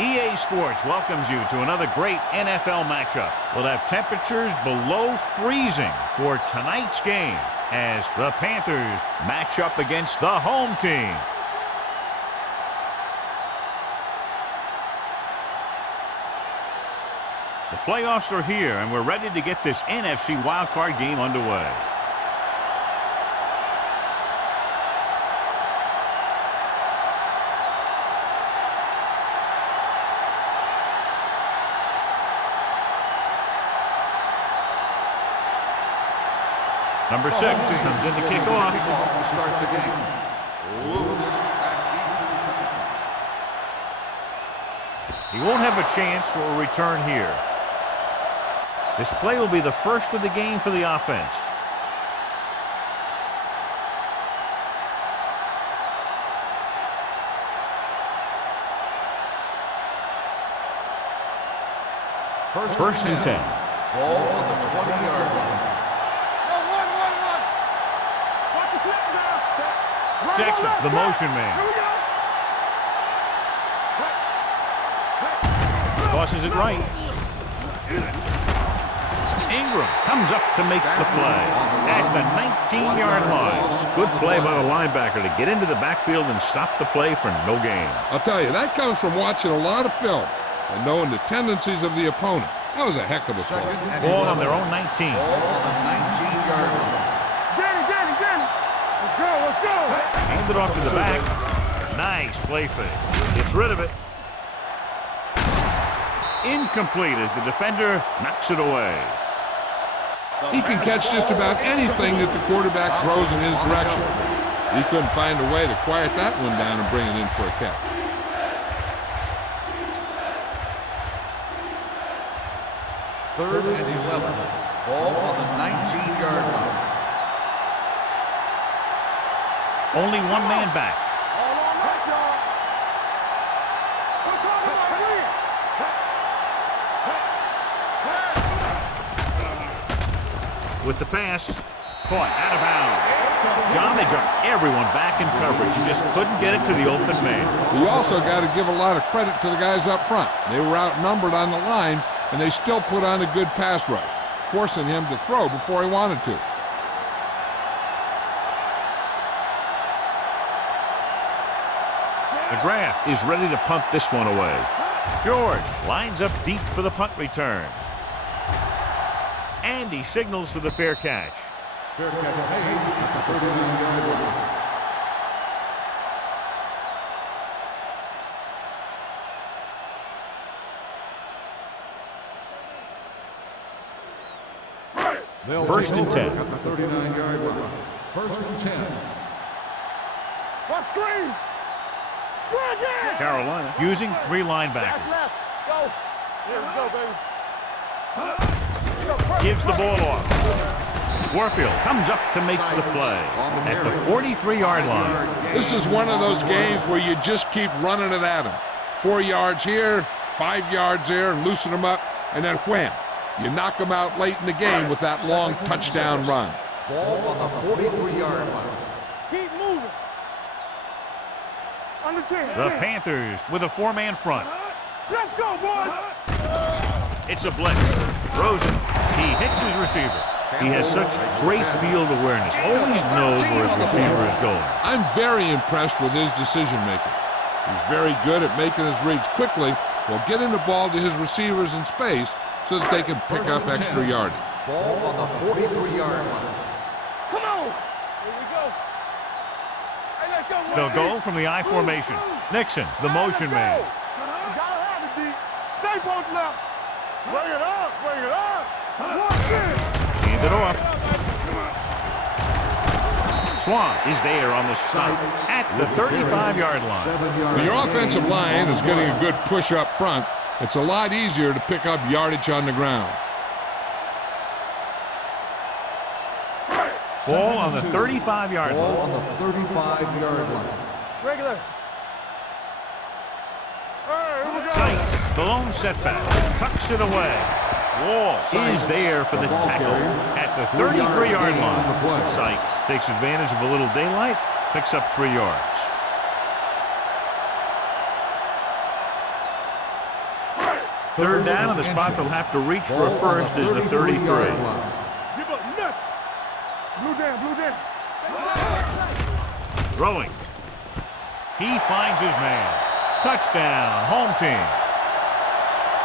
EA Sports welcomes you to another great NFL matchup. We'll have temperatures below freezing for tonight's game as the Panthers match up against the home team. The playoffs are here, and we're ready to get this NFC wildcard game underway. Number 6 comes in to kick off. To start the game. He won't have a chance for a return here. This play will be the first of the game for the offense. First and 10. Ball on the 20-yard line. Jackson, the motion man. Tosses it right. Ingram comes up to make the play at the 19-yard line. Good play by the linebacker to get into the backfield and stop the play for no gain. I'll tell you, that comes from watching a lot of film and knowing the tendencies of the opponent. That was a heck of a play. Ball on their own 19. Ball on the 19-yard line. Let's go! Hand it off to the back. Nice play fake. Gets rid of it. Incomplete as the defender knocks it away. He can catch just about anything that the quarterback throws in his direction. He couldn't find a way to quiet that one down and bring it in for a catch. Third and 11. Ball on the 19-yard line. Only one man back. With the pass, caught out of bounds. John, they dropped everyone back in coverage. He just couldn't get it to the open man. You also got to give a lot of credit to the guys up front. They were outnumbered on the line, and they still put on a good pass rush, forcing him to throw before he wanted to. McGrath is ready to punt this one away. George lines up deep for the punt return. And he signals for the fair catch. Fair catch made at the 39-yard line. First and 10. At the 39-yard line. First and 10. Let's screen! Carolina using 3 linebackers. Go. Here we go, baby. Gives the ball off. Warfield comes up to make the play at the 43-yard line. This is one of those games where you just keep running it at him. 4 yards here, 5 yards there, loosen them up, and then wham. You knock them out late in the game with that long touchdown run. Ball on the 43-yard line. Keep moving. The Panthers with a 4-man front. Let's go, boys. It's a blitz. Rosen, he hits his receiver. He has such great field awareness. Always knows where his receiver is going. I'm very impressed with his decision-making. He's very good at making his reads quickly while getting the ball to his receivers in space so that they can pick up extra yardage. Ball on the 43-yard line. Come on. Here we go. Hey, let's go. They'll go from the I formation. Nixon, the motion man. You gotta have it, D. Stay both left. Bring it up. Bring it up. Watch it. Hand it off. Swan is there on the stop at the 35-yard line. When your offensive line is getting a good push up front, it's a lot easier to pick up yardage on the ground. Ball on the 35-yard Ball line. on the 35-yard line. Regular. Hey, here we go. Sykes, the lone setback, tucks it away. Wall is there for the tackle at the 33-yard line. Sykes takes advantage of a little daylight, picks up 3 yards. Third down, and the spot they'll have to reach for a first is the 33. Give up nothing. Blue down. Throwing. He finds his man. Touchdown, home team.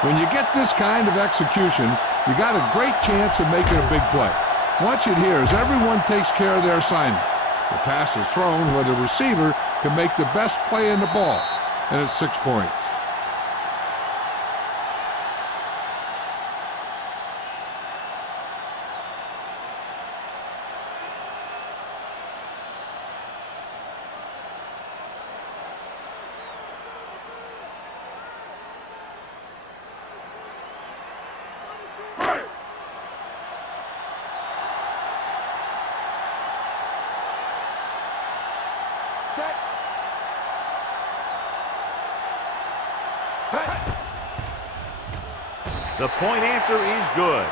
When you get this kind of execution, you got a great chance of making a big play. Watch it here as everyone takes care of their assignment. The pass is thrown where the receiver can make the best play in the ball, and it's 6 points. The point after is good.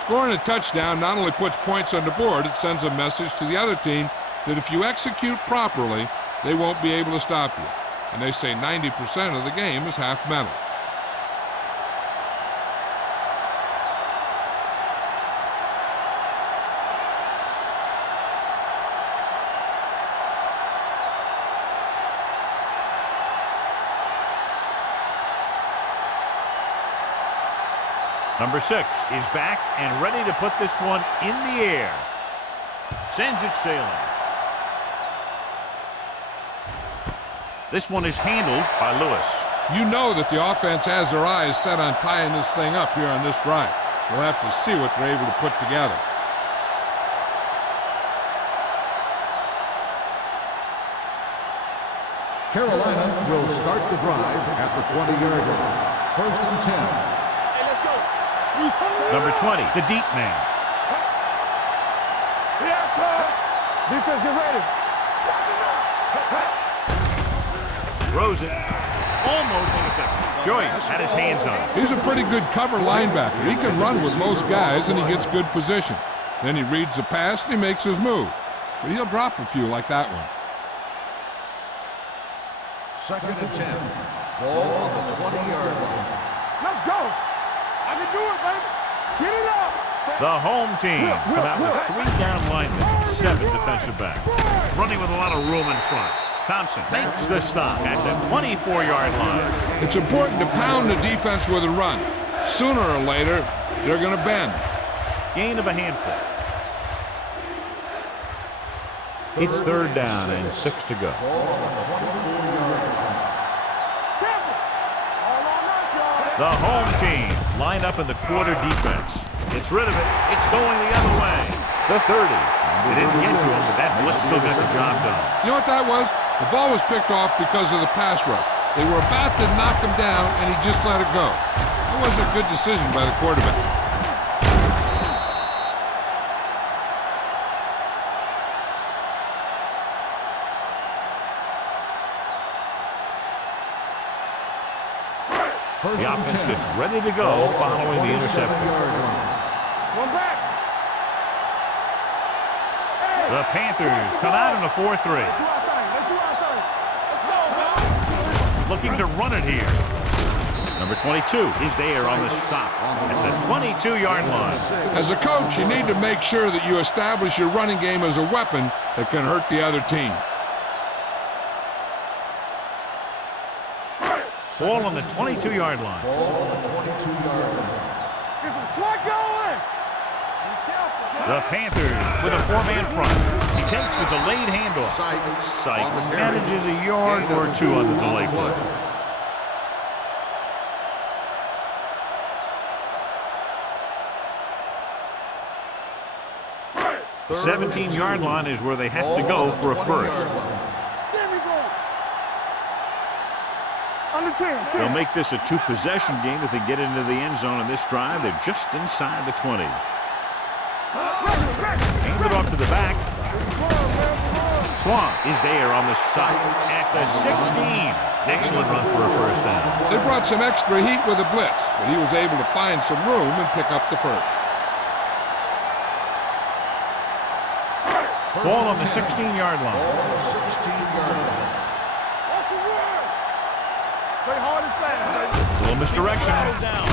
Scoring a touchdown not only puts points on the board, it sends a message to the other team that if you execute properly, they won't be able to stop you. And they say 90% of the game is half mental. Number 6 is back and ready to put this one in the air. Sends it sailing. This one is handled by Lewis. You know that the offense has their eyes set on tying this thing up here on this drive. We'll have to see what they're able to put together. Carolina will start the drive at the 20-yard line. 1st and 10. Number 20, the deep man. Defense, get ready. Throws it. Almost intercepted. Joyce had his hands on it. He's a pretty good cover linebacker. He can run with most guys, and he gets good position. Then he reads the pass, and he makes his move. But he'll drop a few like that one. 2nd and 10. Ball on the 20-yard line. Let's go. I can do it, baby. Get it up. The home team come out with 3 down linemen, 7 defensive backs. Running with a lot of room in front. Thompson makes the stop at the 24-yard line. It's important to pound the defense with a run. Sooner or later, they're going to bend. Gain of a handful. It's 3rd down and 6 to go. The home team line up in the quarter defense. It's rid of it. It's going the other way. The 30. They didn't get to him, but that blitz still got the job done. You know what that was? The ball was picked off because of the pass rush. They were about to knock him down, and he just let it go. That wasn't a good decision by the quarterback. The offense gets ready to go following the interception. One back. The Panthers come out in a 4-3. Looking to run it here. Number 22 is there on the stop at the 22-yard line. As a coach, you need to make sure that you establish your running game as a weapon that can hurt the other team. Ball on the 22-yard line. Ball on the 22-yard line. Get some slug going. The Panthers with a 4-man front. He takes the delayed handoff. Sykes manages a yard or 2 on the delay play. The 17-yard line is where they have to go for a first. There we go. Under 10. They'll make this a 2-possession game if they get into the end zone in this drive. They're just inside the 20. Hand it off to the back. Swan is there on the stop at the 16. Excellent run for a first down. They brought some extra heat with a blitz, but he was able to find some room and pick up the first. Ball on the 16-yard line. Ball on the 16-yard line. Play hard and fast, baby. Little misdirection.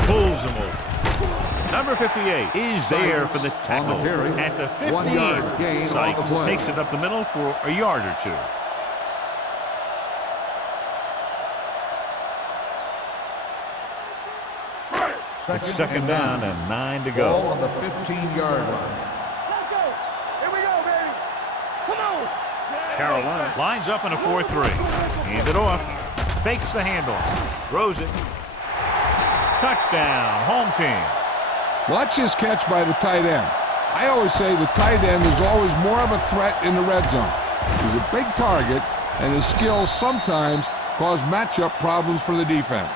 Pulls him over. Number 58 is there for the tackle. At the 15, Sykes takes it up the middle for a yard or two. It's second down and 9 to go. Ball on the 15-yard line. Let's go. Here we go, baby. Come on. Carolina lines up in a 4-3. Hand it off. Fakes the handoff. Throws it. Touchdown. Home team. Watch his catch by the tight end. I always say the tight end is always more of a threat in the red zone. He's a big target, and his skills sometimes cause matchup problems for the defense.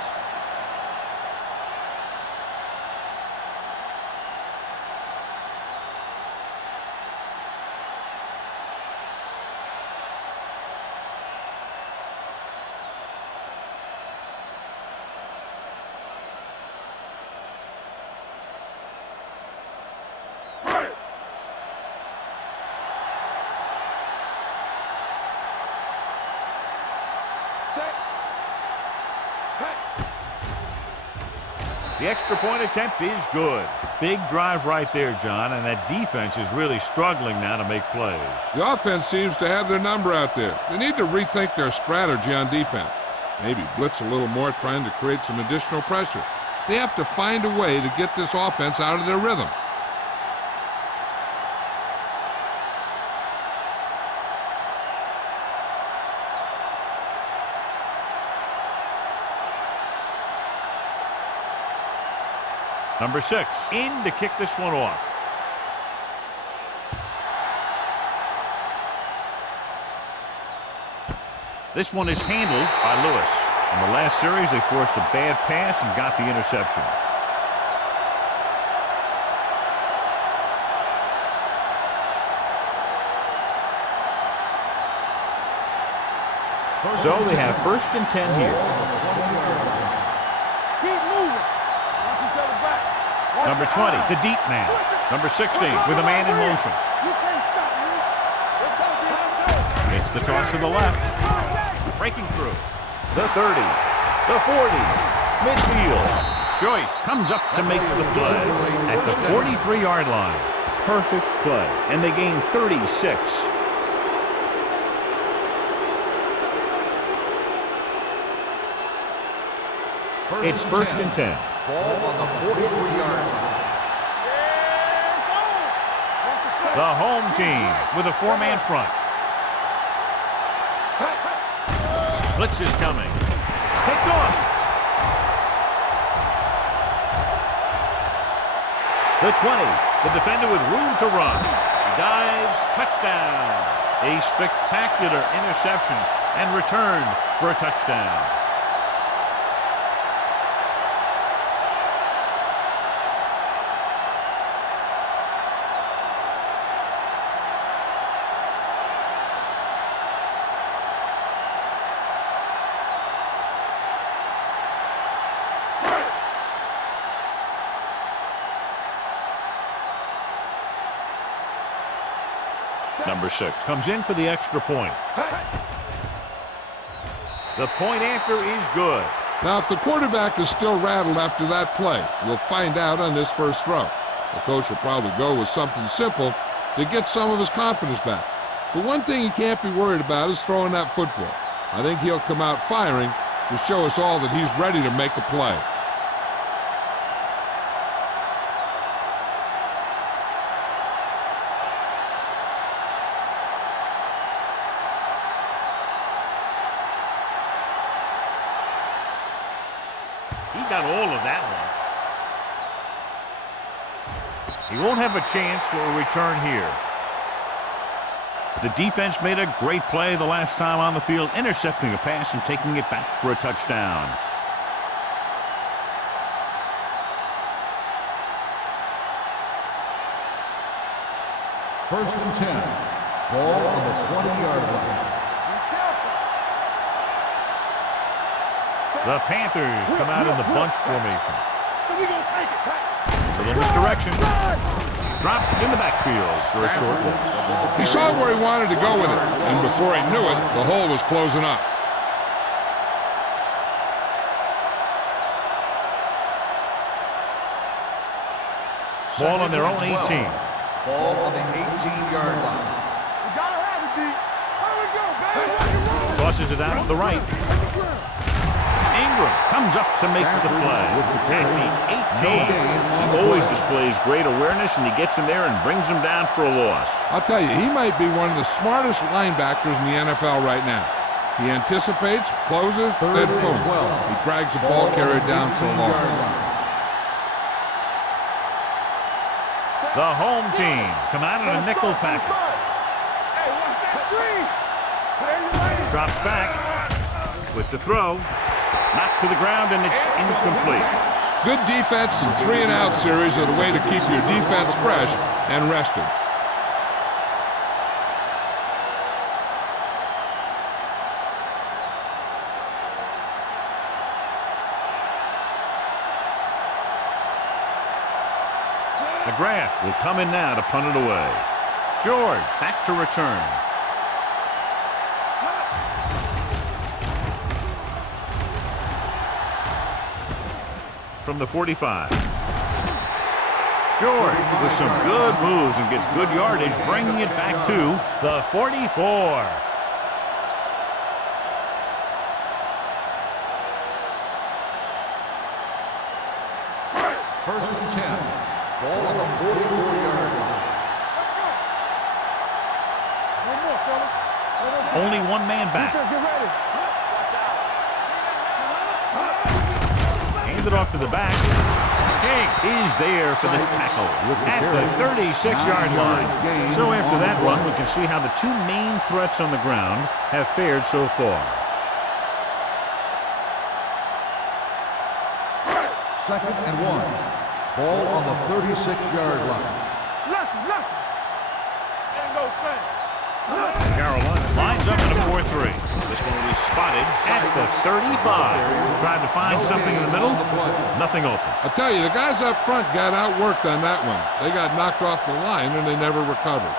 The extra point attempt is good. Big drive right there, John, and that defense is really struggling now to make plays. The offense seems to have their number out there. They need to rethink their strategy on defense. Maybe blitz a little more, trying to create some additional pressure. They have to find a way to get this offense out of their rhythm. Number 6 in to kick this one off. This one is handled by Lewis. In the last series, they forced a bad pass and got the interception. So they have 1st and 10 here. Keep moving. Watch each other back. Number 20, the deep man. Number 16 with a man in motion. You can't stop me. Let's go, let's go. It's the toss to the left. Breaking through. The 30. The 40. Midfield. Joyce comes up to make the play at the 43-yard line. Perfect play. And they gain 36. It's 1st and 10. Ball on the 43-yard line. The home team with a 4-man front. Blitz is coming. Picked off. The 20. The defender with room to run. Dives. Touchdown. A spectacular interception and return for a touchdown. Number 6 comes in for the extra point. The point after is good. Now, if the quarterback is still rattled after that play, we'll find out on this first throw. The coach will probably go with something simple to get some of his confidence back. But one thing he can't be worried about is throwing that football. I think he'll come out firing to show us all that he's ready to make a play. He got all of that one. He won't have a chance for a return here. The defense made a great play the last time on the field, intercepting a pass and taking it back for a touchdown. First and 10. Ball on the 20-yard line. The Panthers come out in the bunch formation. So we gonna take it. A little misdirection. Dropped in the backfield for a short loss. He saw where he wanted to go with it, and before he knew it, the hole was closing up. Ball on their own 18. Ball on the 18-yard line. You gotta have it, D. Here we go, baby. Rock and roll. Tosses it out to the right. Ingram comes up to make the play. At the 18. He always displays great awareness, and he gets in there and brings him down for a loss. I'll tell you, he might be one of the smartest linebackers in the NFL right now. He anticipates, closes, then boom. He drags the ball carrier down for a loss. The home team come out in a nickel package. Hey, watch that screen. There you lay. Drops back with the throw. Knocked to the ground, and it's incomplete. Good defense and 3-and-out series are the way to keep your defense fresh and rested. McGrath will come in now to punt it away. George back to return. From the 45. George with some good moves and gets good yardage, bringing it back to the 44. First and 10. Ball on the 44-yard line. One more, fella. Only one man back. Defense, get ready. Hand it off to the back. King is there for the tackle at the 36-yard line. So after that run, we can see how the two main threats on the ground have fared so far. Second and 1. Ball on the 36-yard line. Left. Ain't no thing. Carolina lines up in a 4-3. This one will be spotted at the 35. Tried to find something in the middle. Nothing open. I tell you, the guys up front got outworked on that one. They got knocked off the line and they never recovered.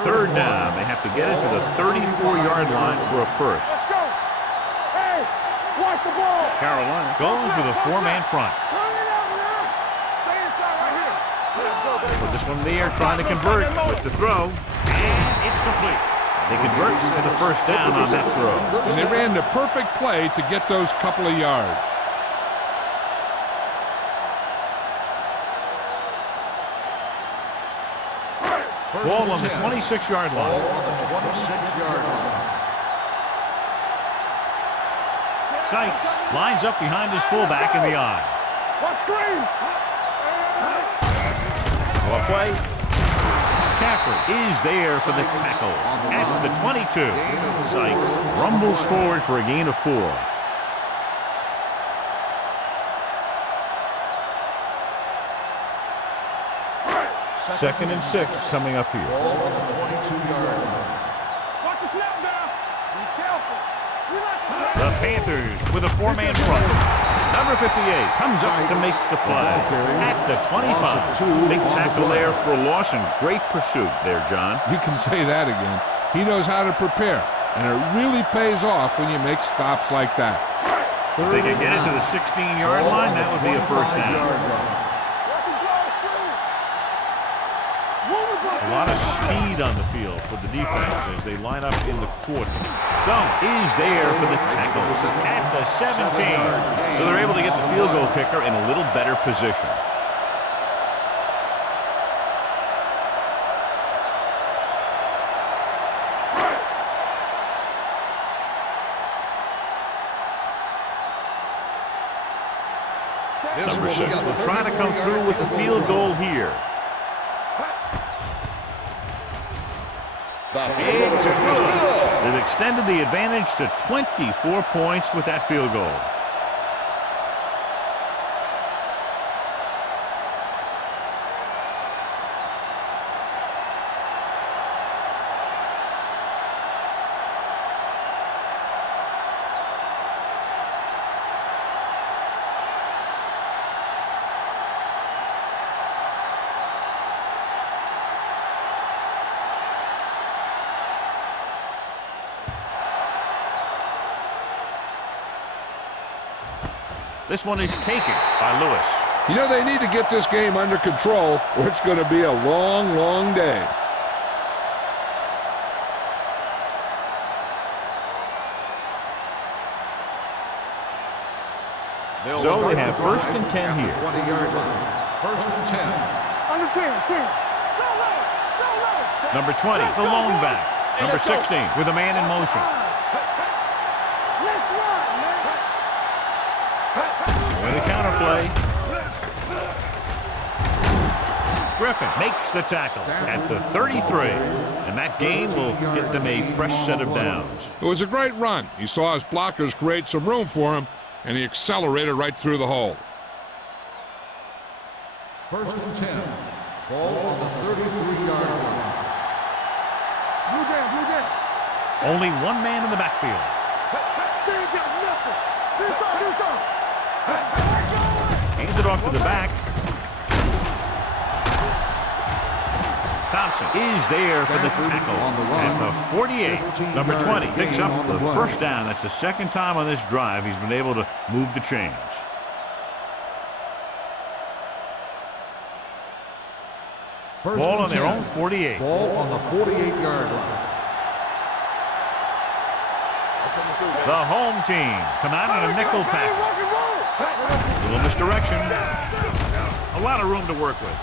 Third down. They have to get it to the 34-yard line for a first. Let's go. Hey, watch the ball. Carolina goes with a four-man front. Turn it out now. Stay inside right here. Let's go, baby. Put this one in the air, trying to convert with the throw. And it's complete. They convert for the first down on that throw. And they ran the perfect play to get those couple of yards. Ball on the 26-yard Ball line. on the 26-yard line. Sykes lines up behind his fullback in the eye. What screen? A play. McCaffrey is there for the tackle at the 22. Sykes rumbles forward for a gain of 4. Second and 6 coming up here. Ball on the 22-yard line. Watch the snap down. Be careful. We like The Panthers with a four-man front. Number 58 comes up to make the play at the 25. Big tackle there for a loss and great pursuit there, John. You can say that again. He knows how to prepare, and it really pays off when you make stops like that. If they can get it to the 16-yard line, that would be a first down. A lot of speed on the field for the defense as they line up in the quarter. Stone is there for the tackle at the 17. So they're able to get the field goal kicker in a little better position. Number 6 will try to come through with the field goal here. It's good. They've extended the advantage to 24 points with that field goal. This one is taken by Lewis. You know, they need to get this game under control, or it's going to be a long, long day. So they have first and 10 here. 20-yard line. First and 10. Under 10, 10. Go low, go low. Number 20, the lone back. Number 16, with a man in motion. Let's run, man. With a counter play. Griffin makes the tackle at the 33. And that gain will get them a fresh set of downs. It was a great run. He saw his blockers create some room for him, and he accelerated right through the hole. First and 10. Ball on the 33-yard line. Blue down, blue down. Only one man in the backfield. They ain't got nothing. This on. Hands it off to the back. Thompson is there for the tackle at the 48. Number 20 picks up the first down. That's the second time on this drive he's been able to move the chains. Ball on their own 48. Ball on the 48-yard line. The home team come out in a nickel package. Little misdirection. A lot of room to work with.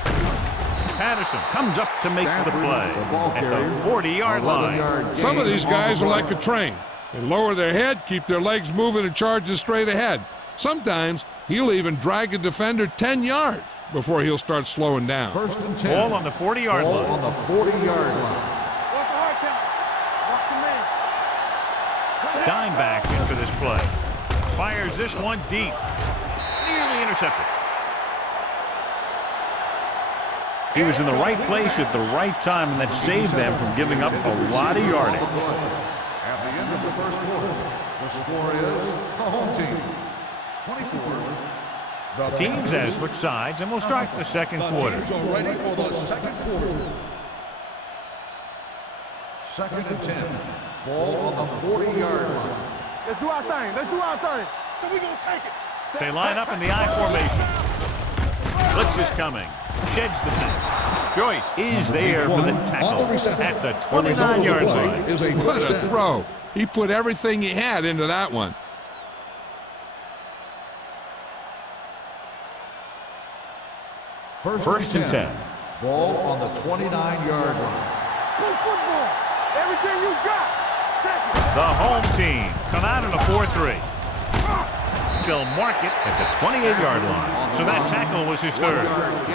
Patterson comes up to make the play at the 40-yard line. Some of these guys are like a train. They lower their head, keep their legs moving, and charge straight ahead. Sometimes he'll even drag a defender 10 yards before he'll start slowing down. First and 10. Ball on the 40-yard Ball line. on the 40-yard line. Watch the hard count. Watch the man. Dime backs in for this play. Fires this one deep. Nearly intercepted. He was in the right place at the right time, and that saved them from giving up a lot of yardage. At the end of the first quarter, the score is the home team 24. The teams have switched sides, and we'll start the second quarter. Teams are ready for the second quarter. Second and 10. Ball on the 40-yard line. Let's do our thing. Let's do our thing. So we're going to take it. They line up in the I formation. Blitz is coming. Sheds the pass. Joyce is there for the tackle at the 29-yard line. What a throw. He put everything he had into that one. First and 10. Ball on the 29-yard line. Play football. Everything you got. Take it. The home team come out in a 4-3. They'll mark it at the 28-yard line. So that tackle was his third.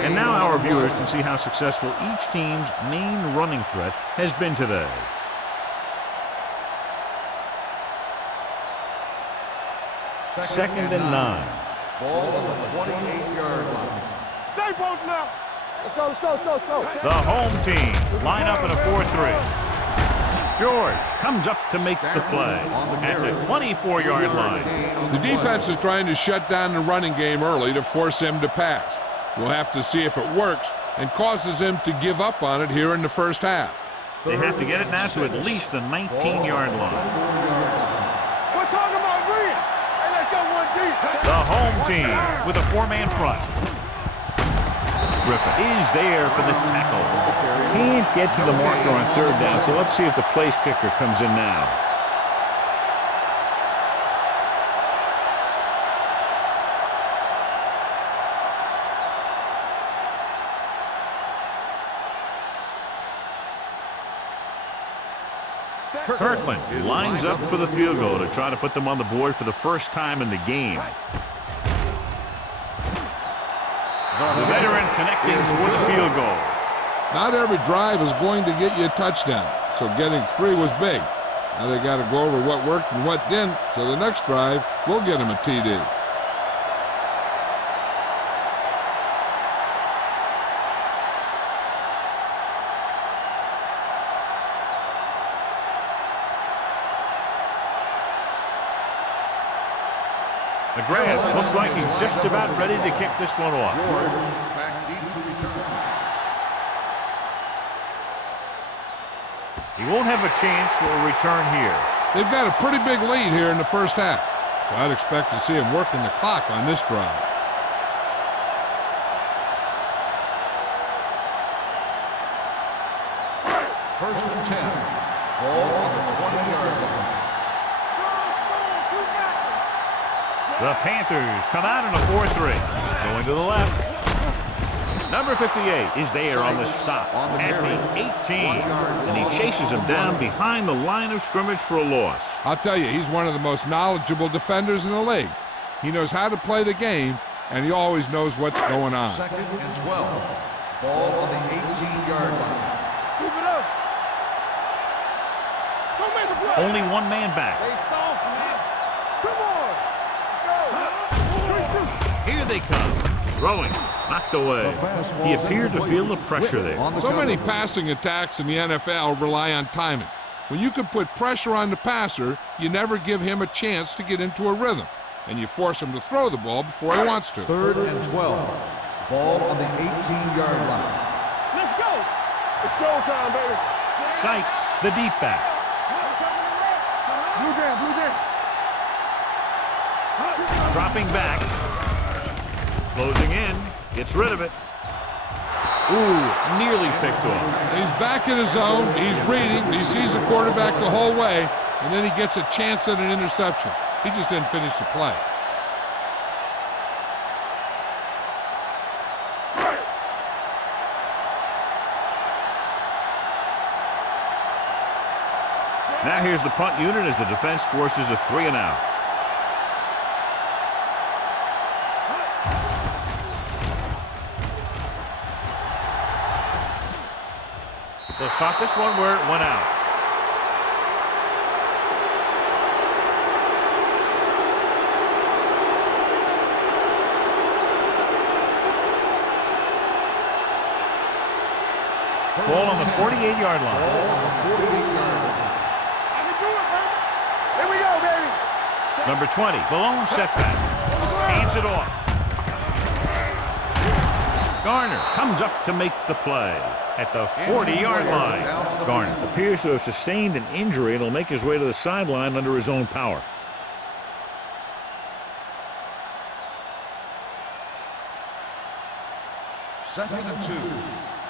And now our viewers can see how successful each team's main running threat has been today. Second and 9. Ball on the 28-yard line. Stay posted up. Let's go, let's go, let's go, let's go. The home team line up in a 4-3. George comes up to make the play at the 24-yard line. The defense is trying to shut down the running game early to force him to pass. We'll have to see if it works and causes him to give up on it here in the first half. They have to get it now to at least the 19-yard line. We're talking about Reed. Hey, let's go one deep. The home team with a four-man front. Griffin is there for the tackle. Can't get to the marker on third down, so let's see if the place kicker comes in now. Kirkland lines up for the field goal to try to put them on the board for the first time in the game. The veteran connecting for the field goal. Not every drive is going to get you a touchdown, so getting 3 was big. Now they got to go over what worked and what didn't, so the next drive will get him a TD. McGrath looks like he's just about ready to kick this one off. Back deep to return. He won't have a chance for a return here. They've got a pretty big lead here in the first half, so I'd expect to see him working the clock on this drive. First and 10. Ball on the 20-yard line. The Panthers come out in a 4-3. Going to the left. Number 58 is there on the stop at the 18. And he chases him down behind the line of scrimmage for a loss. I'll tell you, he's one of the most knowledgeable defenders in the league. He knows how to play the game, and he always knows what's going on. Second and 12. Ball on the 18-yard line. Keep it up. Don't make a play. Only one man back. Stay soft, man. Come on. Let's go. Here they come. Throwing. Knocked away. He appeared to feel the pressure there. So many passing attacks in the NFL rely on timing. When you can put pressure on the passer, you never give him a chance to get into a rhythm, and you force him to throw the ball before he wants to. Third and 12. Ball on the 18-yard line. Let's go. It's showtime, baby. Sykes, the deep back. Blue down. Dropping back. Closing in. Gets rid of it. Ooh, nearly picked off. He's back in his zone. He's reading. He sees the quarterback the whole way, and then he gets a chance at an interception. He just didn't finish the play. Now here's the punt unit as the defense forces a 3-and-out. They'll start this one where it went out. Ball on the 48-yard line. I can do it, baby. Here we go, baby. Number 20, the lone setback. Hands it off. Garner comes up to make the play at the 40-yard line. Garner appears to have sustained an injury and will make his way to the sideline under his own power. Second and 2.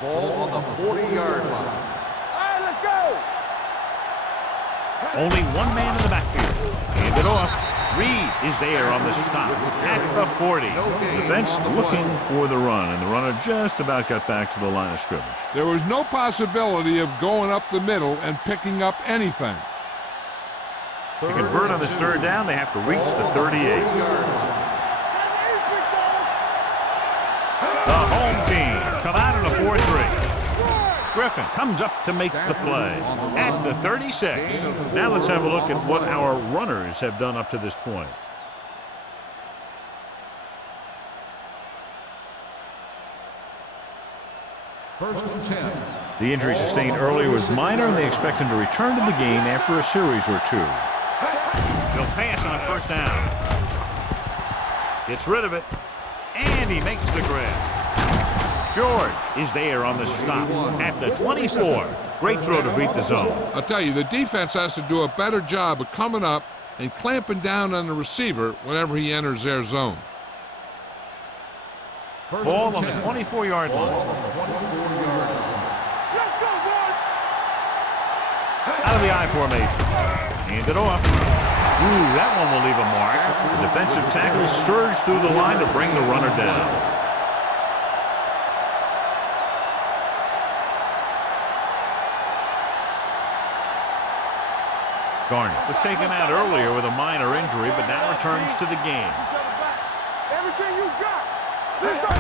Ball on the 40-yard line. All right, let's go. Only one man in the backfield. Hand it off. Reed is there on the stop at the 40. Defense looking for the run, and the runner just about got back to the line of scrimmage. There was no possibility of going up the middle and picking up anything. To convert on this third down, they have to reach the 38. The home team come out in a 4-3. Griffin comes up to make the play at the 36. Now let's have a look at what our runners have done up to this point. First and 10. The injury sustained earlier was minor, and they expect him to return to the game after a series or two. He'll pass on a first down. Gets rid of it, and he makes the grab. George is there on the stop at the 24. Great throw to beat the zone. I'll tell you, the defense has to do a better job of coming up and clamping down on the receiver whenever he enters their zone. Ball on the 24-yard line. Let's go, boys. Out of the I formation. Hand it off. Ooh, that one will leave a mark. The defensive tackle surged through the line to bring the runner down. Garner was taken out earlier with a minor injury, but now returns to the game. Everything you got.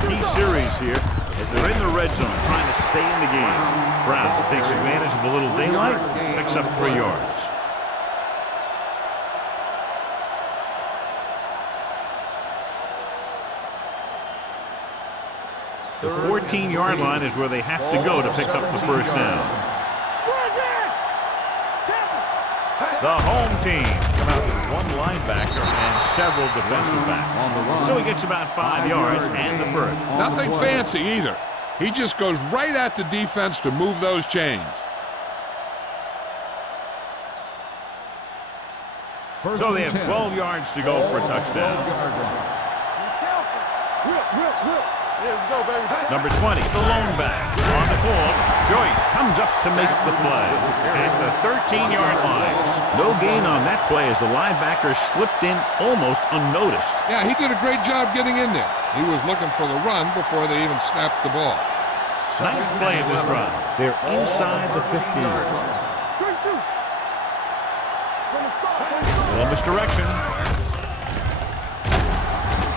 Key series here as they're in the red zone trying to stay in the game. Brown takes advantage of a little daylight, picks up 3 yards. The 14-yard line is where they have to go to pick up the first down. The home team come out with one linebacker and several defensive backs. So he gets about 5 yards and the first. Nothing fancy either. He just goes right at the defense to move those chains. So they have 12 yards to go for a touchdown. Yeah, let's go, baby. Number 20, the lone back. On the call, Joyce comes up to make the play. At the 13-yard line. No gain on that play as the linebacker slipped in almost unnoticed. Yeah, he did a great job getting in there. He was looking for the run before they even snapped the ball. Ninth play of this drive. They're inside the 15. Good shoot. From the start. Little misdirection.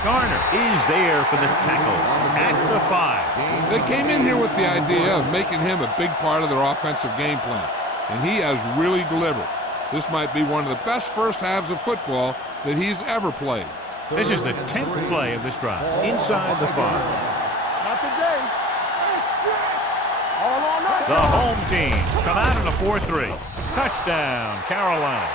Garner is there for the tackle at the 5. They came in here with the idea of making him a big part of their offensive game plan, and he has really delivered. This might be one of the best first halves of football that he's ever played. This is the 10th play of this drive. Inside the 5. Not today. All on us. The home team come out in a 4-3. Touchdown, Carolina.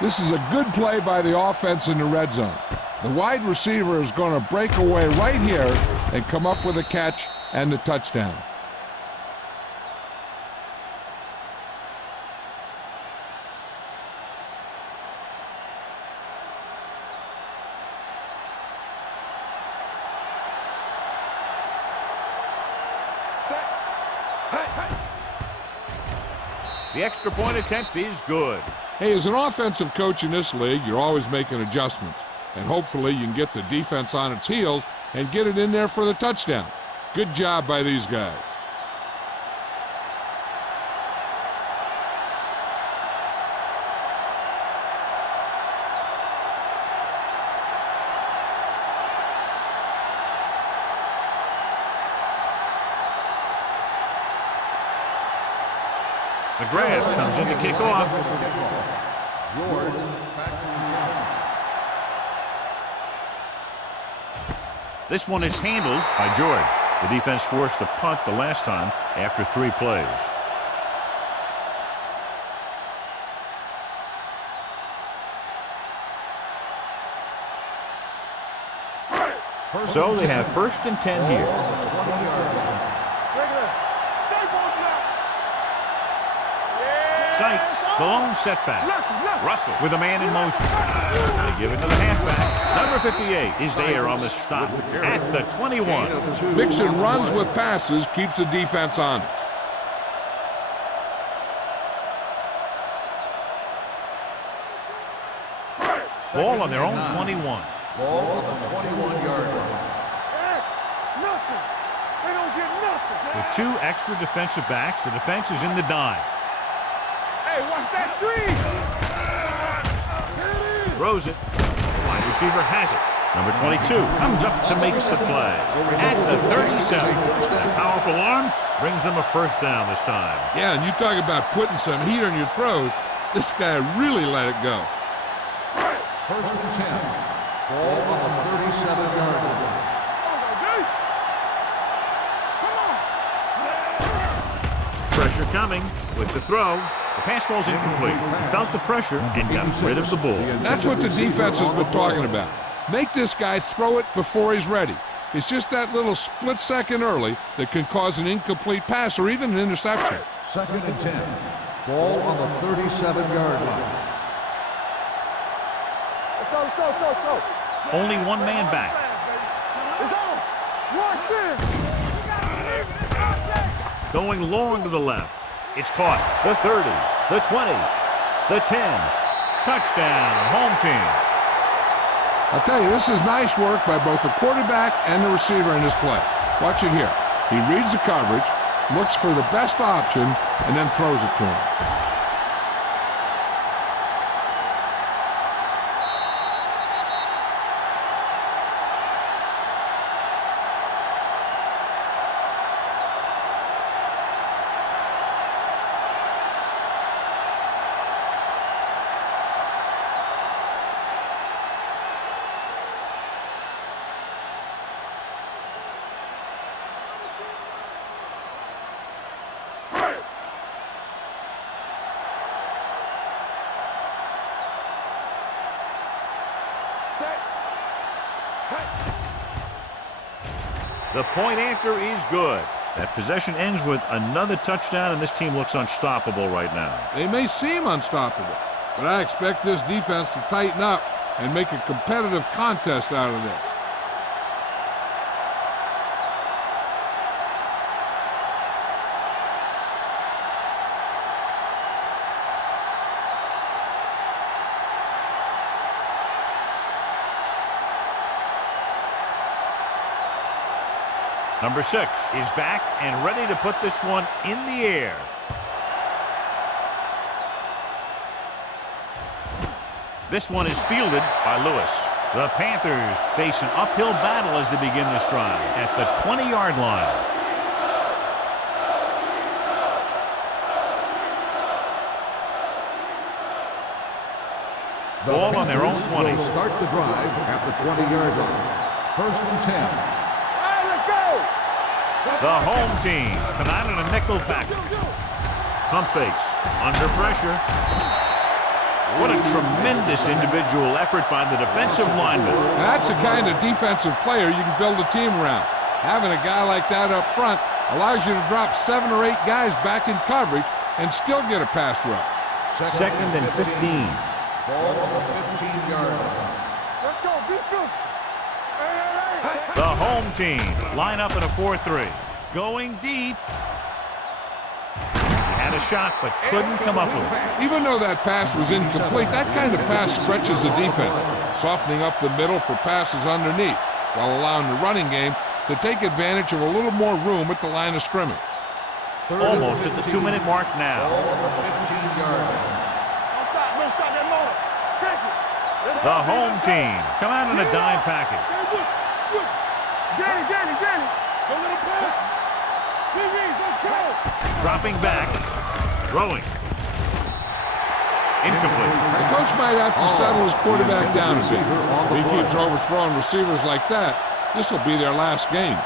This is a good play by the offense in the red zone. The wide receiver is going to break away right here and come up with a catch and the touchdown. The extra point attempt is good. Hey, as an offensive coach in this league, you're always making adjustments. And hopefully you can get the defense on its heels and get it in there for the touchdown. Good job by these guys. The grab comes in to kick off. George back to return. This one is handled by George. The defense forced the punt the last time after 3 plays. So they have 1st and 10 here. Sykes, the lone setback. Russell with a man in motion. They give it to the halfback. Number 58 is there on the stop at the 21. Mixon runs with passes, keeps the defense on. Ball on their own 21. Ball on the 21-yard line. Nothing. They don't get nothing. With 2 extra defensive backs, the defense is in the dime. Hey, watch that screen. Throws it. Wide receiver has it. Number 22 comes up to make the play. At the 37. That powerful arm brings them a 1st down this time. Yeah, and you talk about putting some heat on your throws. This guy really let it go. 1st and 10. Ball on the 37-yard line. Pressure coming with the throw. The pass falls incomplete. He felt the pressure and got rid of the ball. That's what the defense has been talking about. Make this guy throw it before he's ready. It's just that little split second early that can cause an incomplete pass or even an interception. 2nd and 10. Ball on the 37-yard line. Let's go, let's go, let's go, let's go. Only 1 man back. It's on. Watch it. Going long to the left. It's caught. The 30, the 20, the 10. Touchdown, home team. I'll tell you, this is nice work by both the quarterback and the receiver in this play. Watch it here. He reads the coverage, looks for the best option, and then throws it to him. The point after is good. That possession ends with another touchdown, and this team looks unstoppable right now. They may seem unstoppable, but I expect this defense to tighten up and make a competitive contest out of this. Number 6 is back and ready to put this one in the air. This one is fielded by Lewis. The Panthers face an uphill battle as they begin this drive at the 20-yard line. Ball on their own 20. Will start the drive at the 20-yard line. 1st and 10. All right, let's go. The home team come out in a nickel package. Pump fakes under pressure. What a tremendous individual effort by the defensive lineman. That's the kind of defensive player you can build a team around. Having a guy like that up front allows you to drop 7 or 8 guys back in coverage and still get a pass rush. Second and 15. Ball on the 15-yard line. Let's go. Be physical. Hey. The home team line up in a 4-3. Going deep. He had a shot but couldn't come up with it. Even though that pass was incomplete, that kind of pass stretches the defense, softening up the middle for passes underneath, while allowing the running game to take advantage of a little more room at the line of scrimmage. Almost at the 2-minute mark now. Ball on the 15-yard line. Don't stop that motor. Check it. The home team come out in a dime package. Danny. Don't let him pass. Let's go. Dropping back. Throwing. Incomplete. The coach might have to settle his quarterback down a bit. If he keeps overthrowing receivers like that, this will be their last game.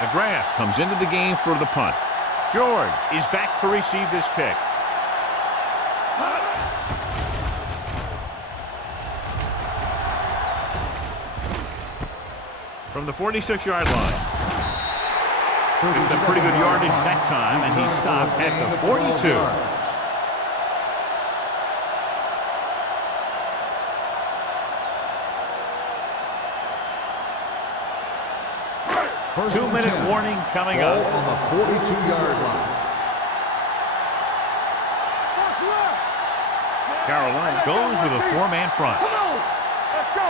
McGrath comes into the game for the punt. George is back to receive this kick. From the 46-yard line. Picked up pretty good yardage that time, and he stopped at the 42. Two-minute warning coming up. Ball on the 42-yard line. Carolina goes with a 4-man front. Come on. Let's go.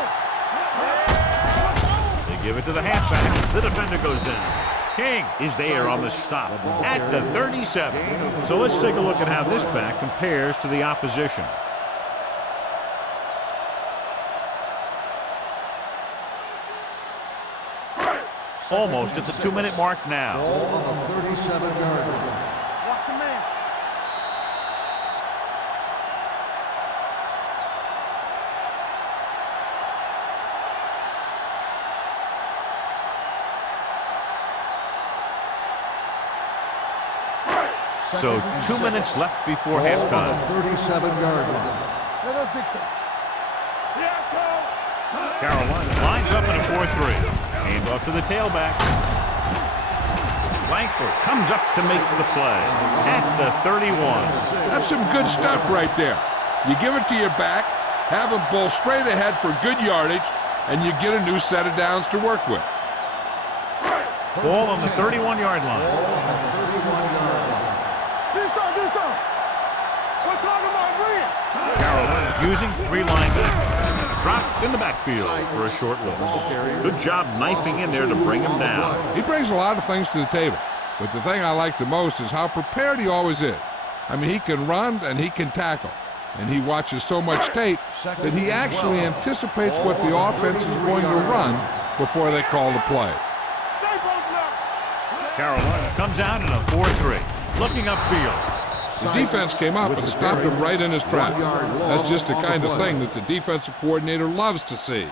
They give it to the halfback. The defender goes down. King is there on the stop at the 37. So let's take a look at how this back compares to the opposition. Almost at the 2-minute mark now. Ball on the 37-yard line. Watch him, man. So 2 minutes left before halftime. Ball on the 37-yard line. Let us dictate. Carolina lines up in a 4-3. Hand off to the tailback. Langford comes up to make the play at the 31. That's some good stuff right there. You give it to your back, have him bowl straight ahead for good yardage, and you get a new set of downs to work with. Ball on the 31-yard line. Ball on the 31-yard line. Do something. We're talking about bringing. Carolina using 3 linebackers. Dropped in the backfield for a short loss. Good job knifing in there to bring him down. He brings a lot of things to the table, but the thing I like the most is how prepared he always is. I mean, he can run and he can tackle, and he watches so much tape that he actually anticipates what the offense is going to run before they call the play. Carolina comes out in a 4-3, looking upfield. The defense came up and stopped him right in his track. That's just the kind of thing that the defensive coordinator loves to see.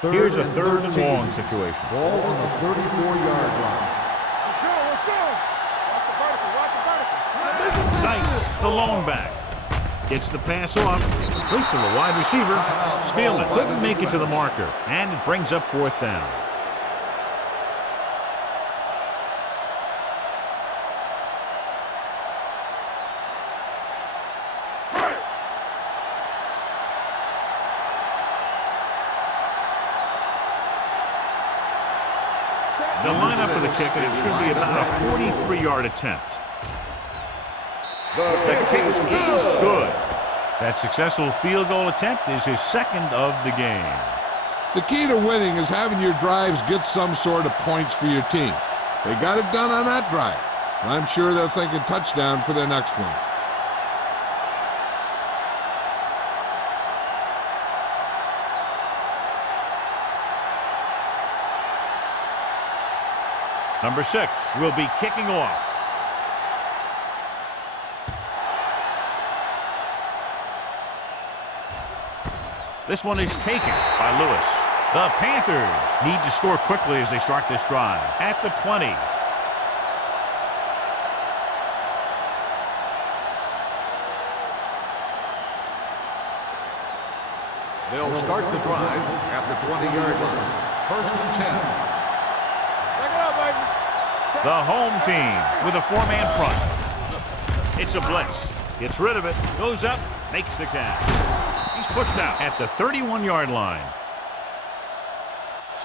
Here's a 3rd and long situation. Ball on the 34-yard line. Let's go. Watch the vertical. Sykes, the lone back. Gets the pass off. Complete to the wide receiver. Spielman couldn't make it to the marker, and it brings up 4th down. They'll line up for the kick, and it should be about a 43-yard attempt. The kick is good. That successful field goal attempt is his second of the game. The key to winning is having your drives get some sort of points for your team. They got it done on that drive. And I'm sure they're thinking touchdown for their next one. Number 6 will be kicking off. This one is taken by Lewis. The Panthers need to score quickly as they start this drive. At the 20. They'll start the drive at the 20-yard line. 1st and 10. Back it up, baby. The home team with a 4-man front. It's a blitz. Gets rid of it. Goes up. Makes the catch. He's pushed out at the 31-yard line.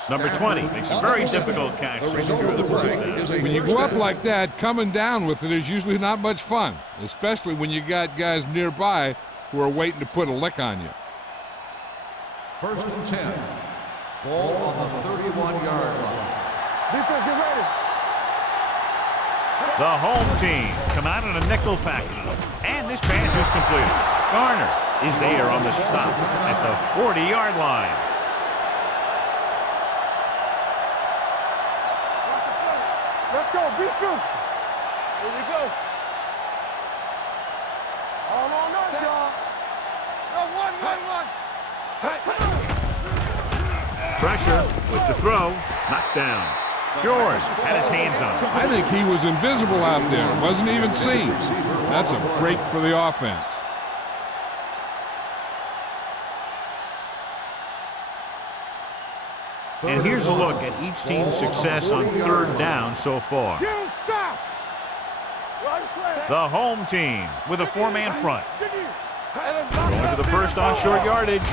Number 20 makes a very difficult catch to secure the first down. When you go up like that, coming down with it is usually not much fun, especially when you got guys nearby who are waiting to put a lick on you. 1st and 10. Ball on the 31-yard line. Defense, get ready. The home team come out in a nickel package, and this pass is completed. Garner is there on the stop at the 40-yard line. Let's go. Be physical. Here we go. All on us, y'all. No, one. Pressure with the throw. Knocked down. George had his hands on it. I think he was invisible out there. Wasn't even seen. That's a break for the offense. And here's a look at each team's success on 3rd down so far. Get him stopped. The home team with a 4-man front. Going to the first on short yardage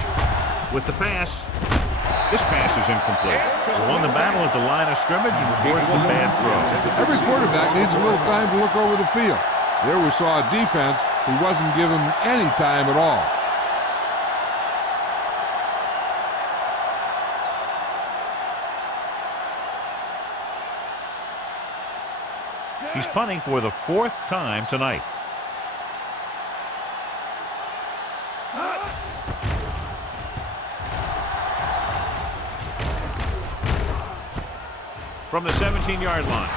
with the pass. This pass is incomplete. They won the battle at the line of scrimmage and forced a bad throw. Every quarterback needs a little time to look over the field. There we saw a defense who wasn't given any time at all. He's punting for the 4th time tonight. From the 17-yard line.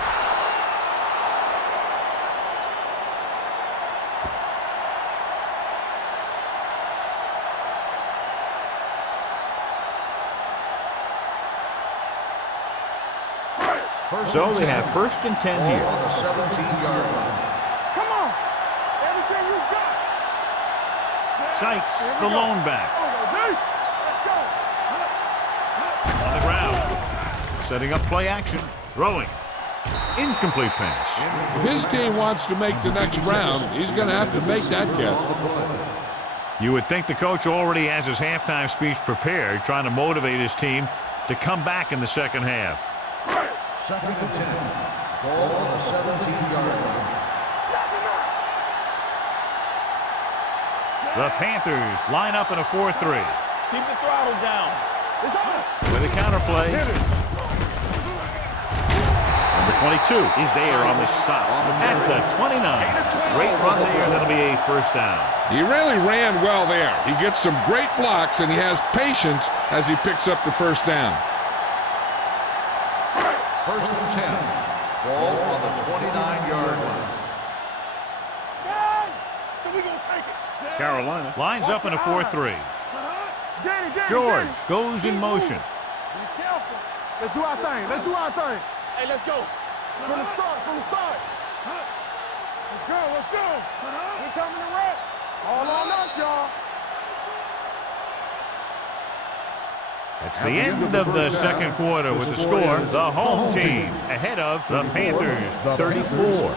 So they have 1st and 10 here. On the 17-yard line. Come on. Everything you got. Sykes, the lone back. Let's go. On the ground. Setting up play action. Throwing. Incomplete pass. If his team wants to make the next round, he's going to have to make that catch. You would think the coach already has his halftime speech prepared, trying to motivate his team to come back in the second half. 2nd and 10. Ball on the 17-yard line. The Panthers line up in a 4-3. Keep the throttle down. It's on. With a counterplay. Number 22 is there on the stop at the 29. Great run there. That'll be a first down. He really ran well there. He gets some great blocks, and he has patience as he picks up the first down. 1st and 10. Ball on the 29-yard line. So we gonna take it. Carolina lines up in a 4-3. Danny, George goes in motion. Be careful. Let's do our thing. Let's do our thing. Hey, let's go. From the start. Let's go. We coming to wreck. All on us, y'all. That's the end of the second quarter with the score. The home team ahead of the Panthers, 34-10.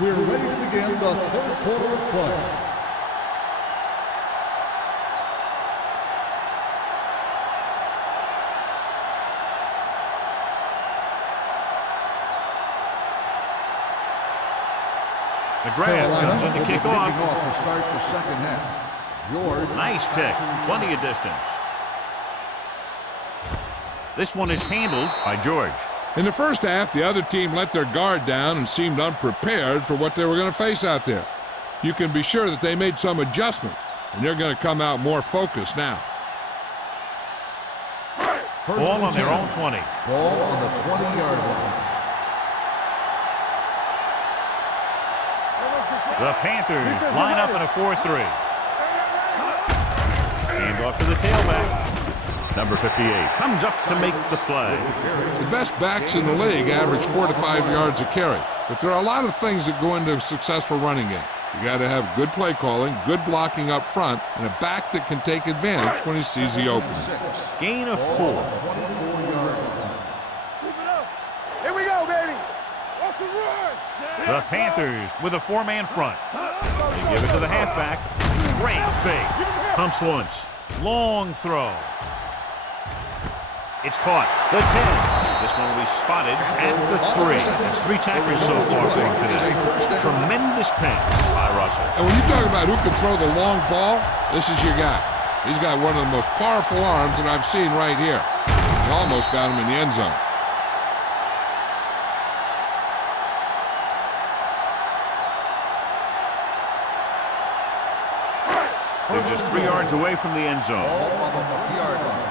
We're ready to begin the 3rd quarter of play. grab comes in to kick off. To start the second half. George. Nice kick. Plenty of distance. This one is handled by George. In the first half, the other team let their guard down and seemed unprepared for what they were going to face out there. You can be sure that they made some adjustments, and they're going to come out more focused now. Ball on their own 20. Ball on the 20-yard line. The Panthers line up in a 4-3. Hand off to the tailback. Number 58 comes up to make the play. The best backs in the league average 4 to 5 yards a carry, but there are a lot of things that go into a successful running game. You got to have good play calling, good blocking up front, and a back that can take advantage when he sees the opening. Gain of 4. Here we go, baby. What's the run? The Panthers with a 4-man front. They give it to the halfback. Great fake. Pumps once. Long throw. It's caught. The 10. This one will be spotted at the 3. That's 3 tackles so far for him today. Tremendous pass by Russell. And when you talk about who can throw the long ball, this is your guy. He's got one of the most powerful arms that I've seen right here. He almost got him in the end zone. They're just 3 yards away from the end zone. Ball on the 3-yard line.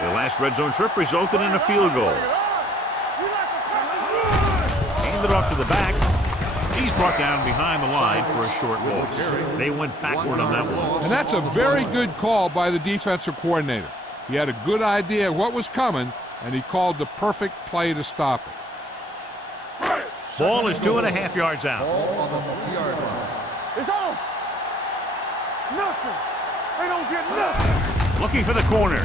The last red zone trip resulted in a field goal. Handed off to the back. He's brought down behind the line for a short loss. They went backward on that one. And that's a very good call by the defensive coordinator. He had a good idea of what was coming, and he called the perfect play to stop it. Ball is 2.5 yards out. Ball on the 3-yard line. It's on. Nothing. They don't get nothing. Looking for the corner.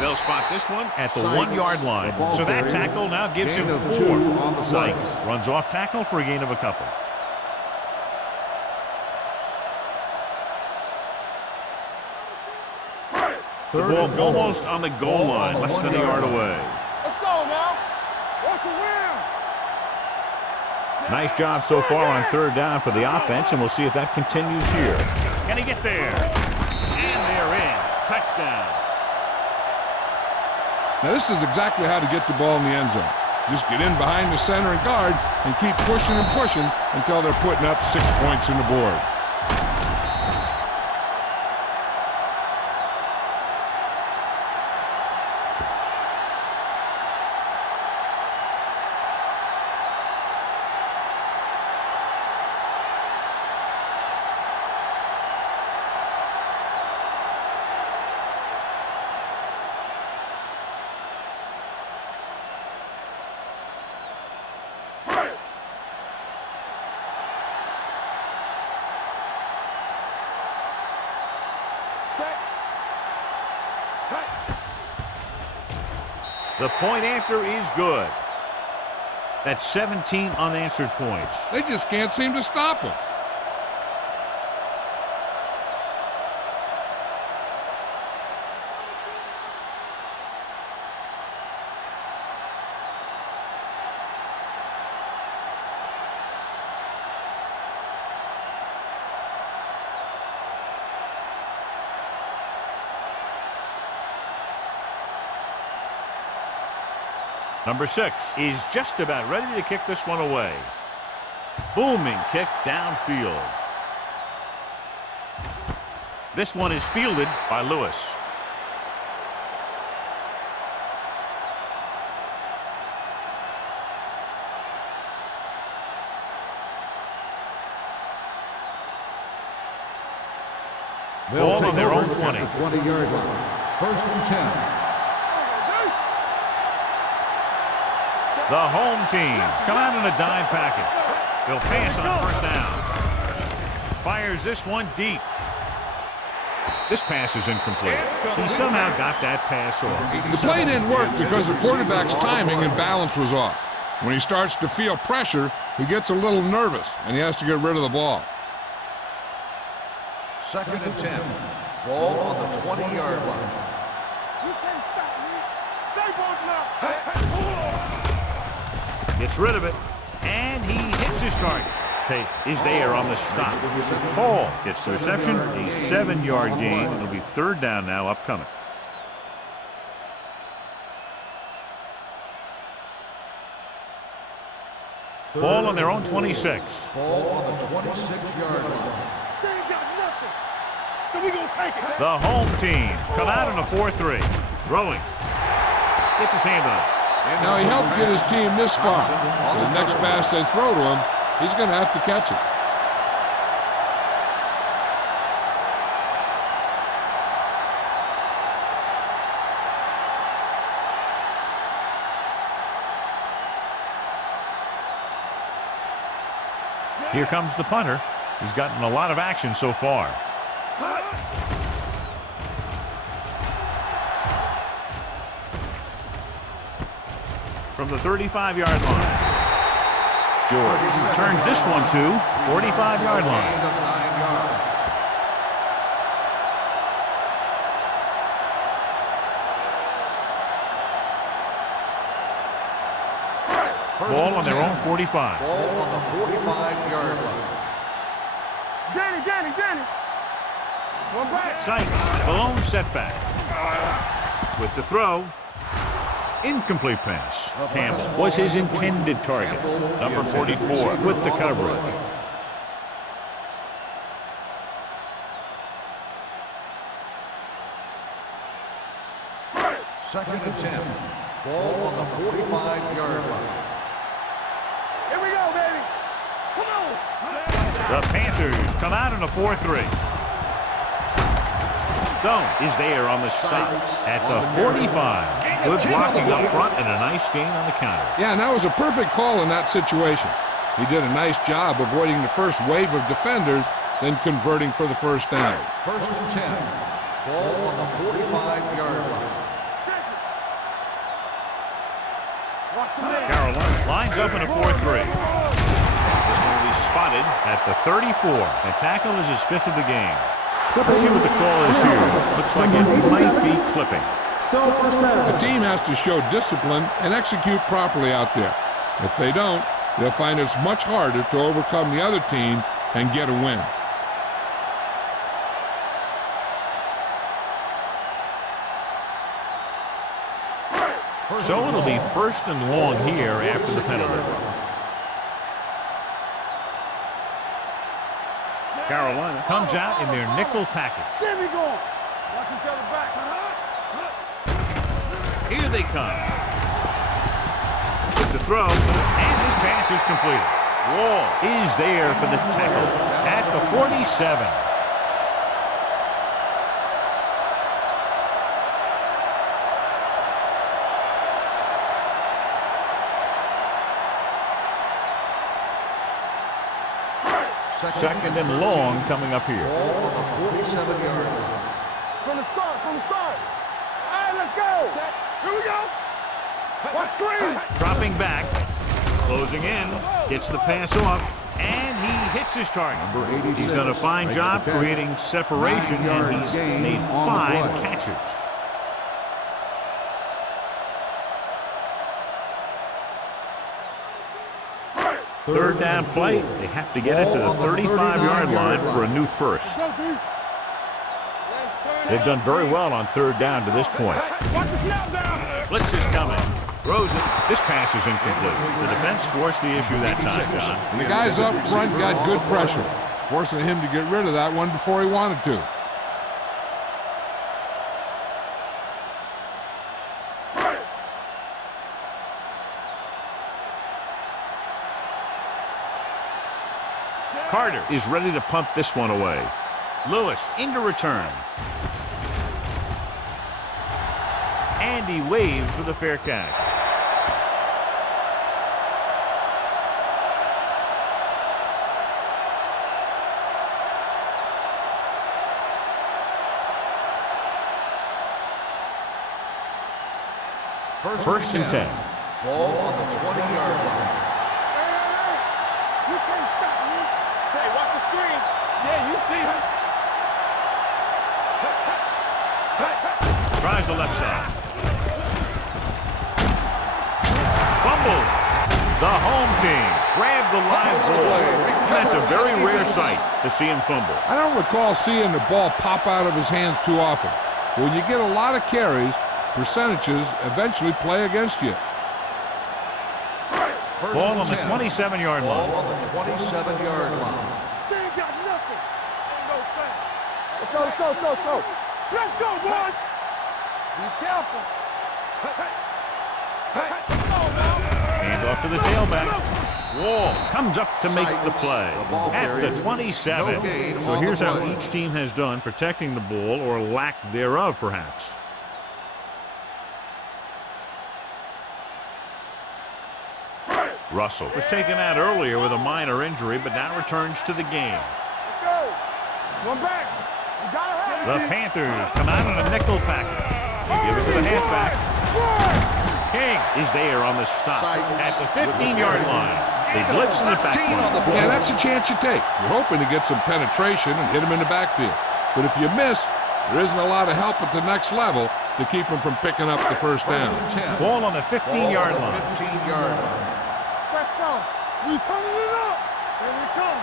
They'll spot this one at the 1-yard line. So that tackle now gives him 4. Sykes runs off tackle for a gain of a couple. The ball almost on the goal line, less than a yard away. Let's go now. What's the win? Nice job so far on 3rd down for the offense, and we'll see if that continues here. Can he get there? And they're in. Touchdown. Now, this is exactly how to get the ball in the end zone. Just get in behind the center and guard and keep pushing and pushing until they're putting up 6 points on the board. The point after is good. That's 17 unanswered points. They just can't seem to stop him. Number 6 is just about ready to kick this one away. Booming kick downfield. This one is fielded by Lewis. Ball on their own 20. 20-yard line. 1st and 10. The home team come out in a dime package. He'll pass on 1st down. Fires this one deep. This pass is incomplete. He somehow got that pass off. The play didn't work because the quarterback's timing and balance was off. When he starts to feel pressure, he gets a little nervous, and he has to get rid of the ball. 2nd and 10. Ball on the 20-yard line. You can't stop me. Stay both now. Gets rid of it, and he hits his target. Hey, is there on the stop. Hall gets the reception, a 7-yard gain. It'll be third down now upcoming. Ball on their own 26. Ball on the 26-yard line. They ain't got nothing. So we gonna take it. The home team come out in a 4-3. Throwing. Gets his hand on it. Now, he helped get his team this far. So the next pass they throw to him, he's going to have to catch it. Here comes the punter. He's gotten a lot of action so far. From the 35-yard line. George turns this one to 45-yard line. Gain of 9 yards. Ball on their own 45. Ball on the 45-yard line. Danny. One back. Sykes, the lone setback. With the throw. Incomplete pass. Campbell was his intended target. Number 44 with the coverage. Second and 10. Ball on the 45-yard line. Here we go, baby. Come on. The Panthers come out in a 4-3. Stone is there on the stop at the 45. Good blocking up front and a nice gain on the counter. Yeah, and that was a perfect call in that situation. He did a nice job avoiding the first wave of defenders, then converting for the first down. First and 10. Ball on the 45-yard line. Carolina lines up in a 4-3. This one will be spotted at the 34. The tackle is his 5th of the game. Let's see what the call is here. Looks like it might be clipping. Still first down. The team has to show discipline and execute properly out there. If they don't, they'll find it's much harder to overcome the other team and get a win. So it'll be first and long here after the penalty. Carolina comes out in their nickel package. There we go. Watch each other back. Here they come. With the throw, and this pass is completed. Wall is there for the tackle at the 47. Second and long coming up here. Ball on the 47-yard line. From the start. All right, let's go. Here we go. Watch screen. Dropping back, closing in, gets the pass off, and he hits his target. He's done a fine job creating separation, and he's made 5 catches. Third down play. They have to get it to the 35-yard line for a new first. They've done very well on third down to this point. Watch the snap down. Blitz is coming. Throws it. This pass is incomplete. The defense forced the issue that time, John. And the guys up front got good pressure, forcing him to get rid of that one before he wanted to. Carter is ready to punt this one away. Lewis into return. And he waves for the fair catch. First and 10. Ball on the 20-yard line. You can't stop me. Say, watch the screen. Yeah, you see him. Tries the left side. Fumble. The home team grabbed the live ball. And that's a very rare sight to see him fumble. I don't recall seeing the ball pop out of his hands too often. But when you get a lot of carries, percentages eventually play against you. Ball on the 27-yard line. Ball on the 27-yard line. They ain't got nothing. Ain't no thing. Let's go, let's go, let's go, let's go. Let's go, boys. Be careful. Hand off to the tailback. Wall comes up to make the play at the 27. So here's how each team has done protecting the ball, or lack thereof, perhaps. Russell was taken out earlier with a minor injury, but now returns to the game. Let's go. One back. You gotta have The Panthers come out in a nickel package. They give it to the halfback. King is there on the stop at the 15-yard line. They blitz in the backfield. Yeah, that's a chance you take. You're hoping to get some penetration and hit him in the backfield. But if you miss, there isn't a lot of help at the next level to keep him from picking up the first down. Ball on the 15-yard line. 15-yard line. Let's go. We turning it up. Here we come.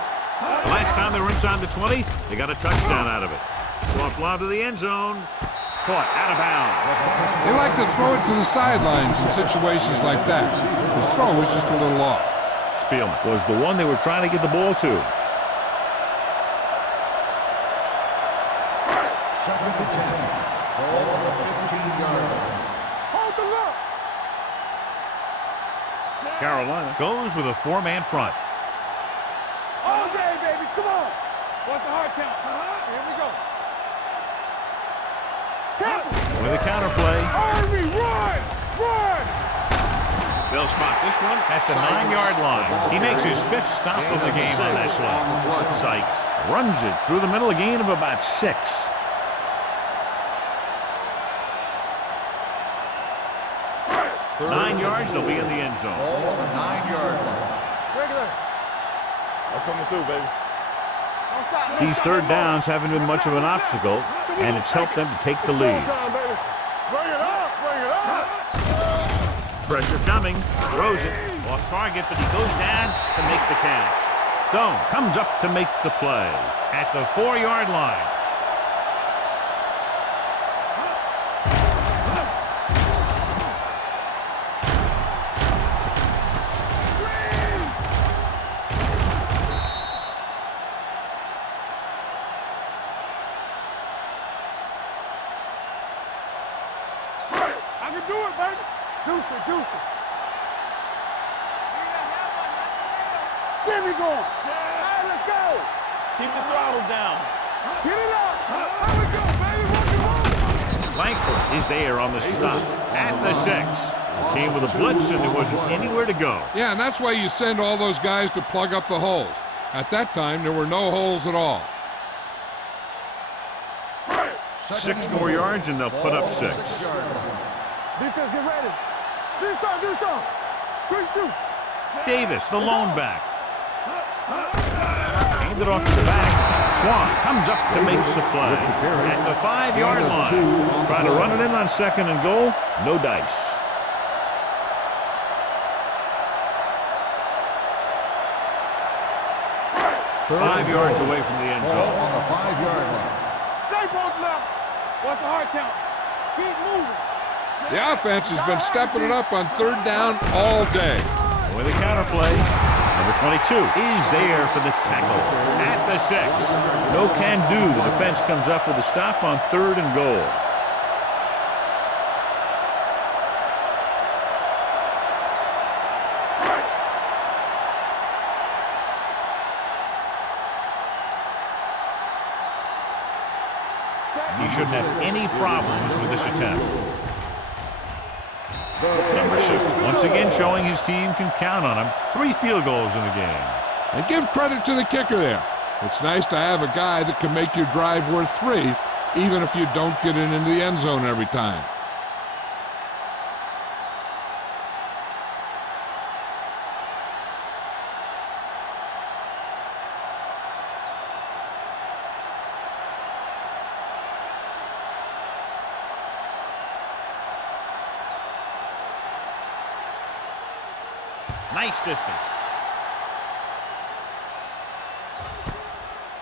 The last time they were inside the 20, they got a touchdown out of it. Soft lob to the end zone. Caught out of bounds. They like to throw it to the sidelines in situations like that. His throw was just a little off. Spielman was the one they were trying to get the ball to. Second and 10. Ball on the 15-yard line. Hold the look. Carolina goes with a four-man front. All day, baby. Come on. What's the hard count? Here we go. Temple. With a counter play. Army, run! Run! They'll spot this one at the 9-yard line. He makes his 5th stop of the game on that play. Sykes runs it through the middle, a gain of about 6. Third 9 yards, they'll be in the end zone. Ball on the 9-yard line. Regular. I'm coming through, baby. Don't stop. These third downs haven't been much of an obstacle, and it's helped them to take the lead. Time, baby. Bring it up. Bring it up. Pressure coming, throws it, off target, but he goes down to make the catch. Stone comes up to make the play at the 4-yard line. I can do it, baby. Deuce it, deuce it. Get me going. All right, let's go. Keep the throttle down. Get it up. There we go, baby. What you want? Langford is there on the stop at the 6. Came with a blitz, and there wasn't anywhere to go. Yeah, and that's why you send all those guys to plug up the holes. At that time, there were no holes at all. 6 more yards, and they'll put up 6. Defense, get ready. Do some. Quick shoot. Davis, the lone back. Handed off to the back. Swan comes up to make the play at the 5-yard line. Trying to run it in on 2nd and goal. No dice. Third 5 yards away from the end Ball zone. on the 5-yard line. Stay both left. What's the hard count? Keep moving. The offense has been stepping it up on 3rd down all day. With a counter play, number 22 is there for the tackle at the 6. No can do. The defense comes up with a stop on 3rd and goal. He shouldn't have any problems with this attempt. Number 6, once again showing his team can count on him. 3 field goals in the game. And give credit to the kicker there. It's nice to have a guy that can make your drive worth 3, even if you don't get it into the end zone every time. Nice distance.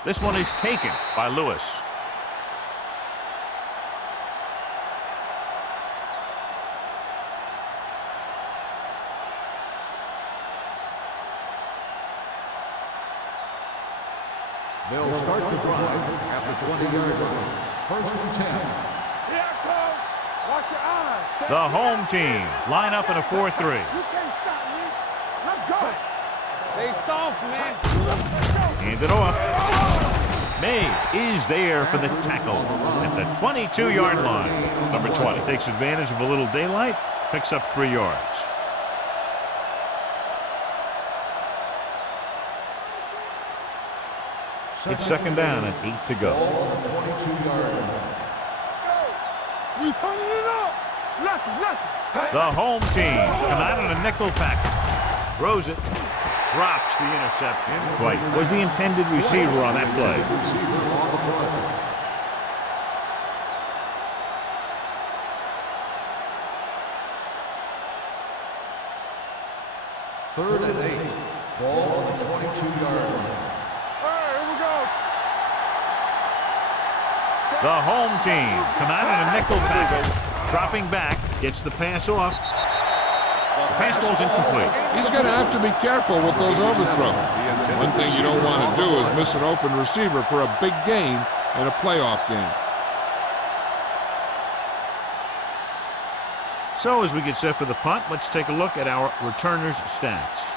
This one is taken by Lewis. They'll start the drive at the 20-yard line. First and 10. Here I come. Watch your eyes. The home team line up in a 4-3. You can't stop me. Let's go. They soft, man. Hand it off. May is there for the tackle at the 22-yard line. Number 20 takes advantage of a little daylight, picks up 3 yards. It's second down and 8 to go. 22-yard line. You turning it up. Left. The home team come out in a nickel package. Throws it. Drops the interception. White was the intended receiver on that play. Receiver on the play. Third and 8. Ball on the 22-yard line. The home team come out in a nickel package. Dropping back, gets the pass off. The pass ball's incomplete. He's going to have to be careful with those overthrows. One thing you don't want to do is miss an open receiver for a big gain in a playoff game. So as we get set for the punt, let's take a look at our returners' stats.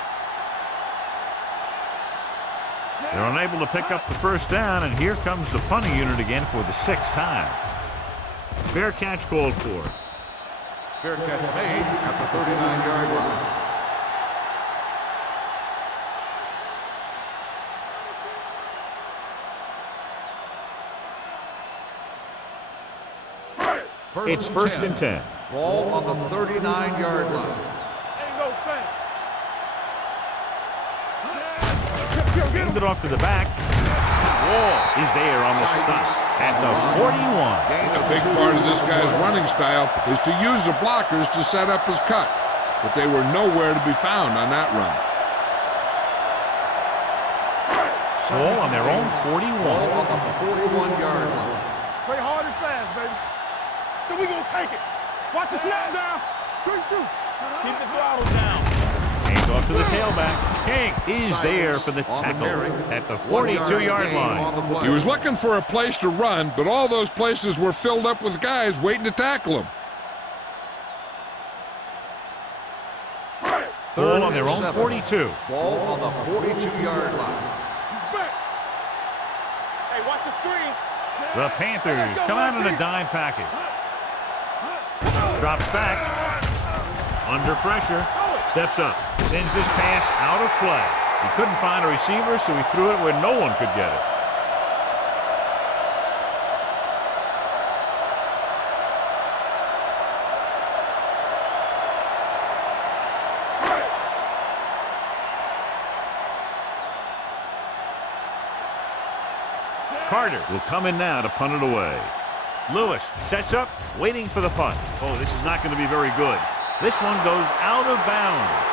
They're unable to pick up the first down, and here comes the punting unit again for the 6th time. Fair catch called for. Fair catch made at the 39-yard line. It's first and 10. Ball on the 39-yard line. Ain't no thing. Gained it off to the back. Wall is there on the stop at the 41. A big part of this guy's running style is to use the blockers to set up his cut, but they were nowhere to be found on that run. Ball on their own 41. Ball on the 41-yard line. Play hard and fast, baby. So we gonna take it. Watch the snap down. Quick shoot. Keep the throttle down. Hands off to the tailback. King is there for the tackle at the 42-yard line. He was looking for a place to run, but all those places were filled up with guys waiting to tackle him. Ball on their own 42. Ball on the 42-yard line. He's back. Hey, watch the screen. The Panthers come out in a dime package. Drops back. Under pressure. Steps up. Sends this pass out of play. He couldn't find a receiver, so he threw it where no one could get it. Carter will come in now to punt it away. Lewis sets up, waiting for the punt. Oh, this is not going to be very good. This one goes out of bounds.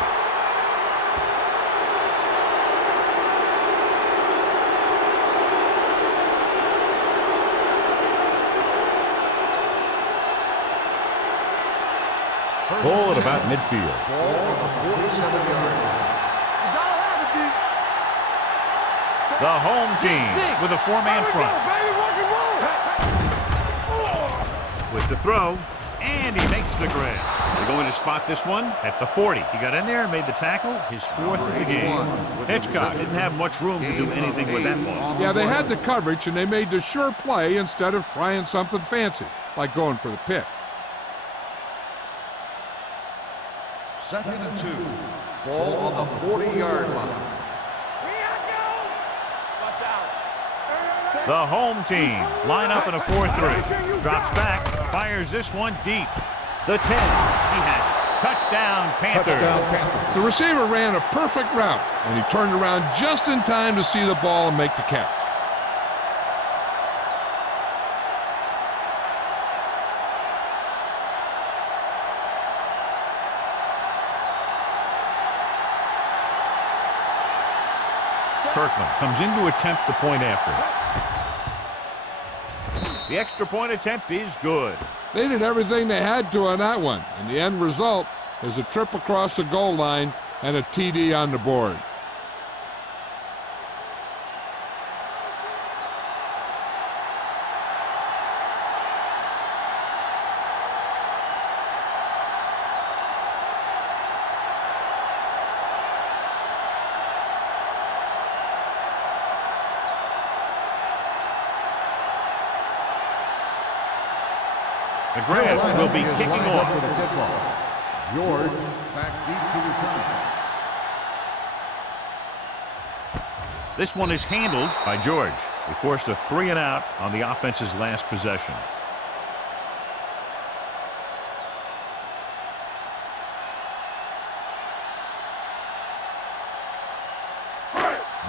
Ball at about midfield. Ball on the 47-yard line. The home team with a 4-man front. With the throw, and he makes the grab. They're going to spot this one at the 40. He got in there and made the tackle, his 4th of the game. Hitchcock didn't have much room to do anything with that ball. Yeah, they had the coverage, and they made the sure play instead of trying something fancy, like going for the pick. Second and 2. Ball on the 40-yard line. The home team line up in a 4-3. Drops back, fires this one deep. The 10. He has it. Touchdown, Panthers. The receiver ran a perfect route, and he turned around just in time to see the ball and make the catch. Kirkland comes in to attempt the point after. The extra point attempt is good. They did everything they had to on that one, and the end result is a trip across the goal line and a TD on the board. The grab will be kicking off. George back deep to return. This one is handled by George. He forced a 3 and out on the offense's last possession.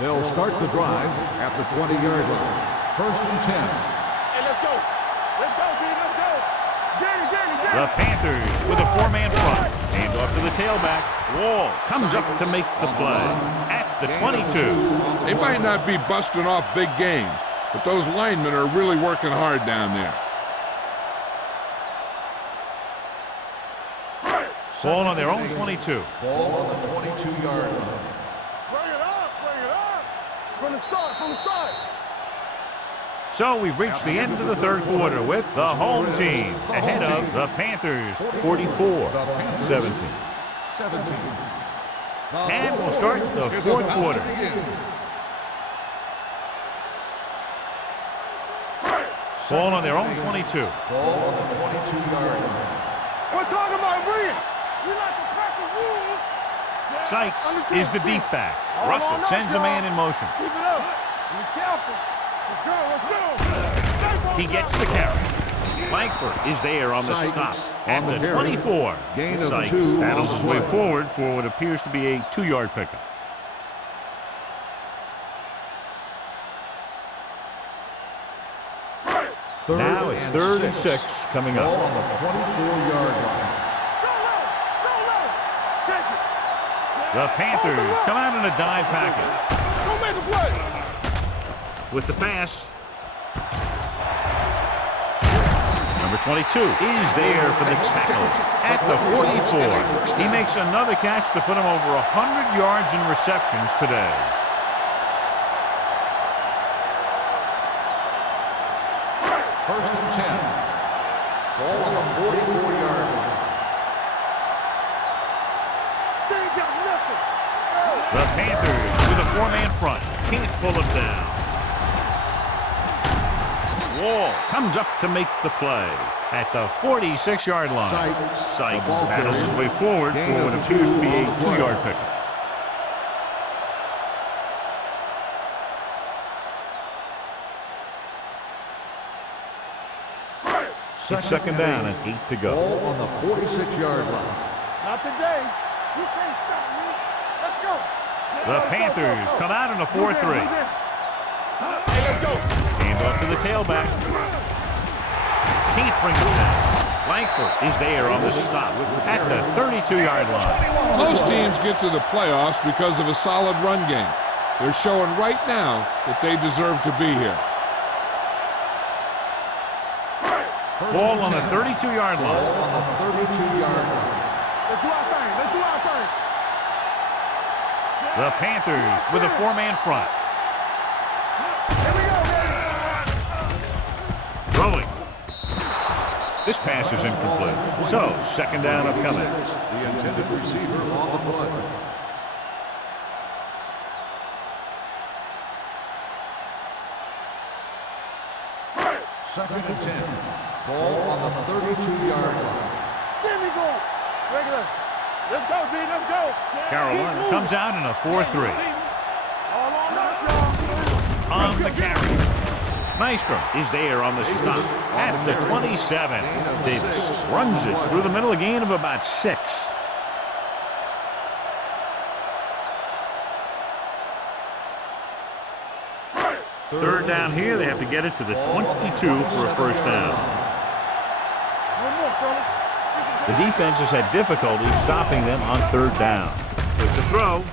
They'll start the drive at the 20-yard line. 1st and 10. Hey, let's go. Let's go, D. Let's go. Get it. The Panthers with a 4-man front. Hand off to the tailback. Wall comes up to make the play at the 22. They might not be busting off big games, but those linemen are really working hard down there. Ball on their own 22. Ball on the 22-yard line. Bring it up. From the start. So we've reached the end of the third quarter with the home team ahead of the Panthers 44-17. And we'll start the fourth quarter. Ball on their own 22. Ball on the 22-yard line. We're talking about bringing. We like to crack the rules. Sykes is the deep back. Russell sends a man in motion. Keep it up. Be careful. Let's go. He gets the carry. Langford is there on the stop at the 24. Sykes battles his way forward for what appears to be a 2-yard pickup. Now it's 3rd and 6 coming Ball up. on the 24-yard line. The Panthers come out in a dive package. Don't make a play. With the pass. Number 22 is there for the tackle at the 44. He makes another catch to put him over 100 yards in receptions today. First and 10. Ball on the 44-yard line. They ain't got nothing. The Panthers with a 4-man front. Can't pull him down. Wall comes up to make the play at the 46-yard line. Sykes battles his way forward for what appears to be a 2-yard pickup. It's 2nd down and 8 to go. Ball on the 46-yard line. Not today. You can't stop me. Let's go. The Panthers come out in a 4-3. Hey, let's go. Hand off to the tailback. Can't bring him down. Langford is there on the stop at the 32-yard line. Most teams get to the playoffs because of a solid run game. They're showing right now that they deserve to be here. Ball on the 32-yard line. Ball on the 32-yard line. Let's do our thing. The Panthers with a 4-man front. Here we go, baby. Throwing. This pass is incomplete. So, 2nd down upcoming. The intended receiver on the play. Second and 10. Ball on the 32-yard line. There we go. Regular. Let's go, D. Let's go. Carolina comes out in a 4-3. All on us, y'all. On the carry. Maestro is there on the stop at the 27. Davis runs it through the middle, a gain of about 6. Third down here. They have to get it to the 22 for a 1st down. One more, fella. The defense has had difficulty stopping them on 3rd down. With the throw.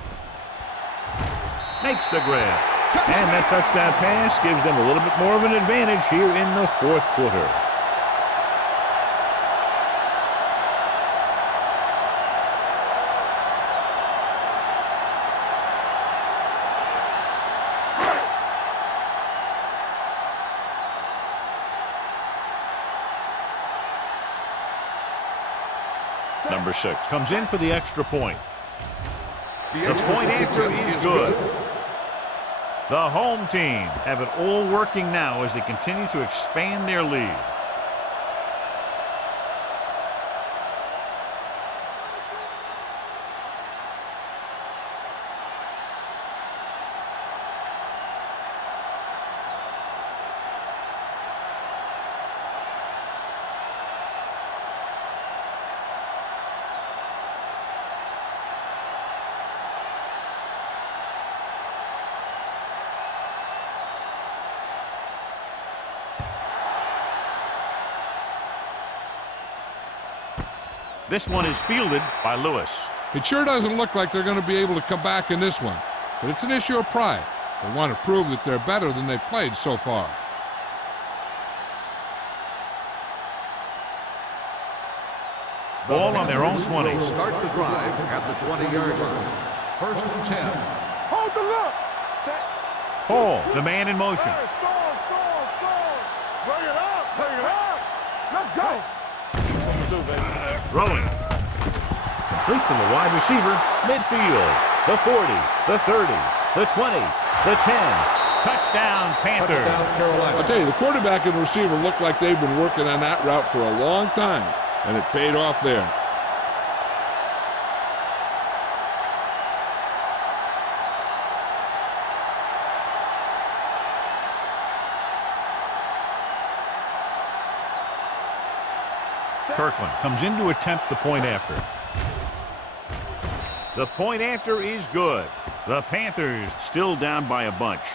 Makes the grab. And that touchdown pass gives them a little bit more of an advantage here in the fourth quarter. Number 6 comes in for the extra point. The point after is good. The home team have it all working now as they continue to expand their lead. This one is fielded by Lewis. It sure doesn't look like they're going to be able to come back in this one, but it's an issue of pride. They want to prove that they're better than they've played so far. Ball on their own 20. Start the drive at the 20-yard line. 1st and 10. Hold the look. Paul, the man in motion. Hey, score. Bring it up. Let's go. Throwing. Complete to the wide receiver. Midfield. The 40. The 30. The 20. The 10. Touchdown, Panthers. Touchdown, Carolina. I'll tell you, the quarterback and receiver look like they've been working on that route for a long time, and it paid off there. Kirkland comes in to attempt the point after. The point after is good. The Panthers still down by a bunch.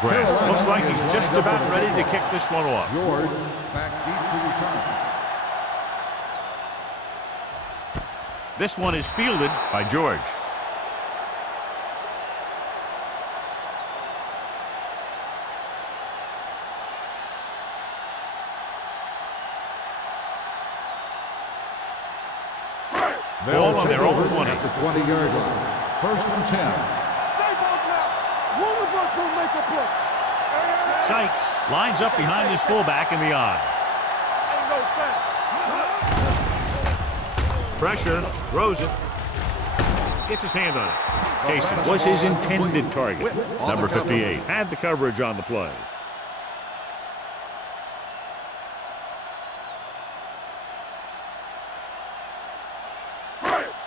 Grant looks like he's just about ready to kick this one off. George back deep to return. This one is fielded by George. Ball on their own 20. At the 20-yard line. 1st and 10. Sykes lines up behind his fullback in the I. Pressure, throws it, gets his hand on it. Casey was his intended target. Number 58 had the coverage on the play.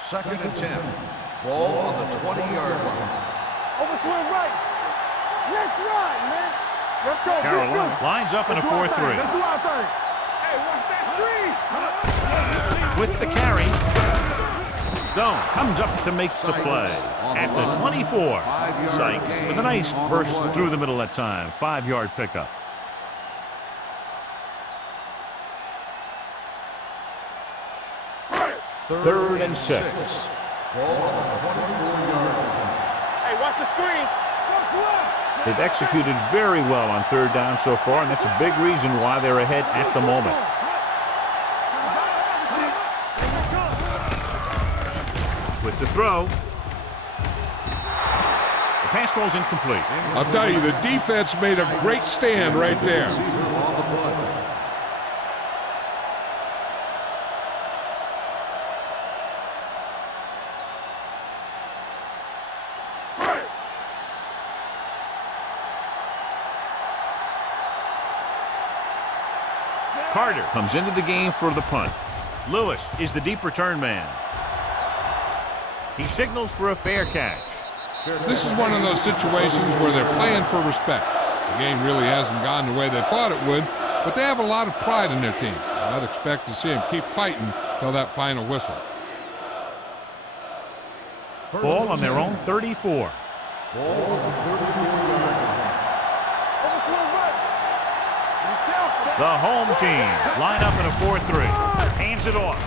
Second and 10. Ball on the 20-yard line. Overswing right. Let's run, man. Let's go. Carolina lines up in a 4-3. Let's do our thing. Hey, watch that screen. With the carry, Stone comes up to make the play. At the 24, Sykes with a nice burst through the middle that time. 5-yard pickup. Third and 6. Ball on the 24-yard line. Hey, watch the screen. They've executed very well on 3rd down so far, and that's a big reason why they're ahead at the moment. With the throw. The pass falls incomplete. I'll tell you, the defense made a great stand right there. Carter comes into the game for the punt. Lewis is the deep return man. He signals for a fair catch. This is one of those situations where they're playing for respect. The game really hasn't gone the way they thought it would, but they have a lot of pride in their team. I'd expect to see them keep fighting till that final whistle. Ball on their own 34. Ball on the 34-yard line. The home team line up in a 4-3. Hands it off.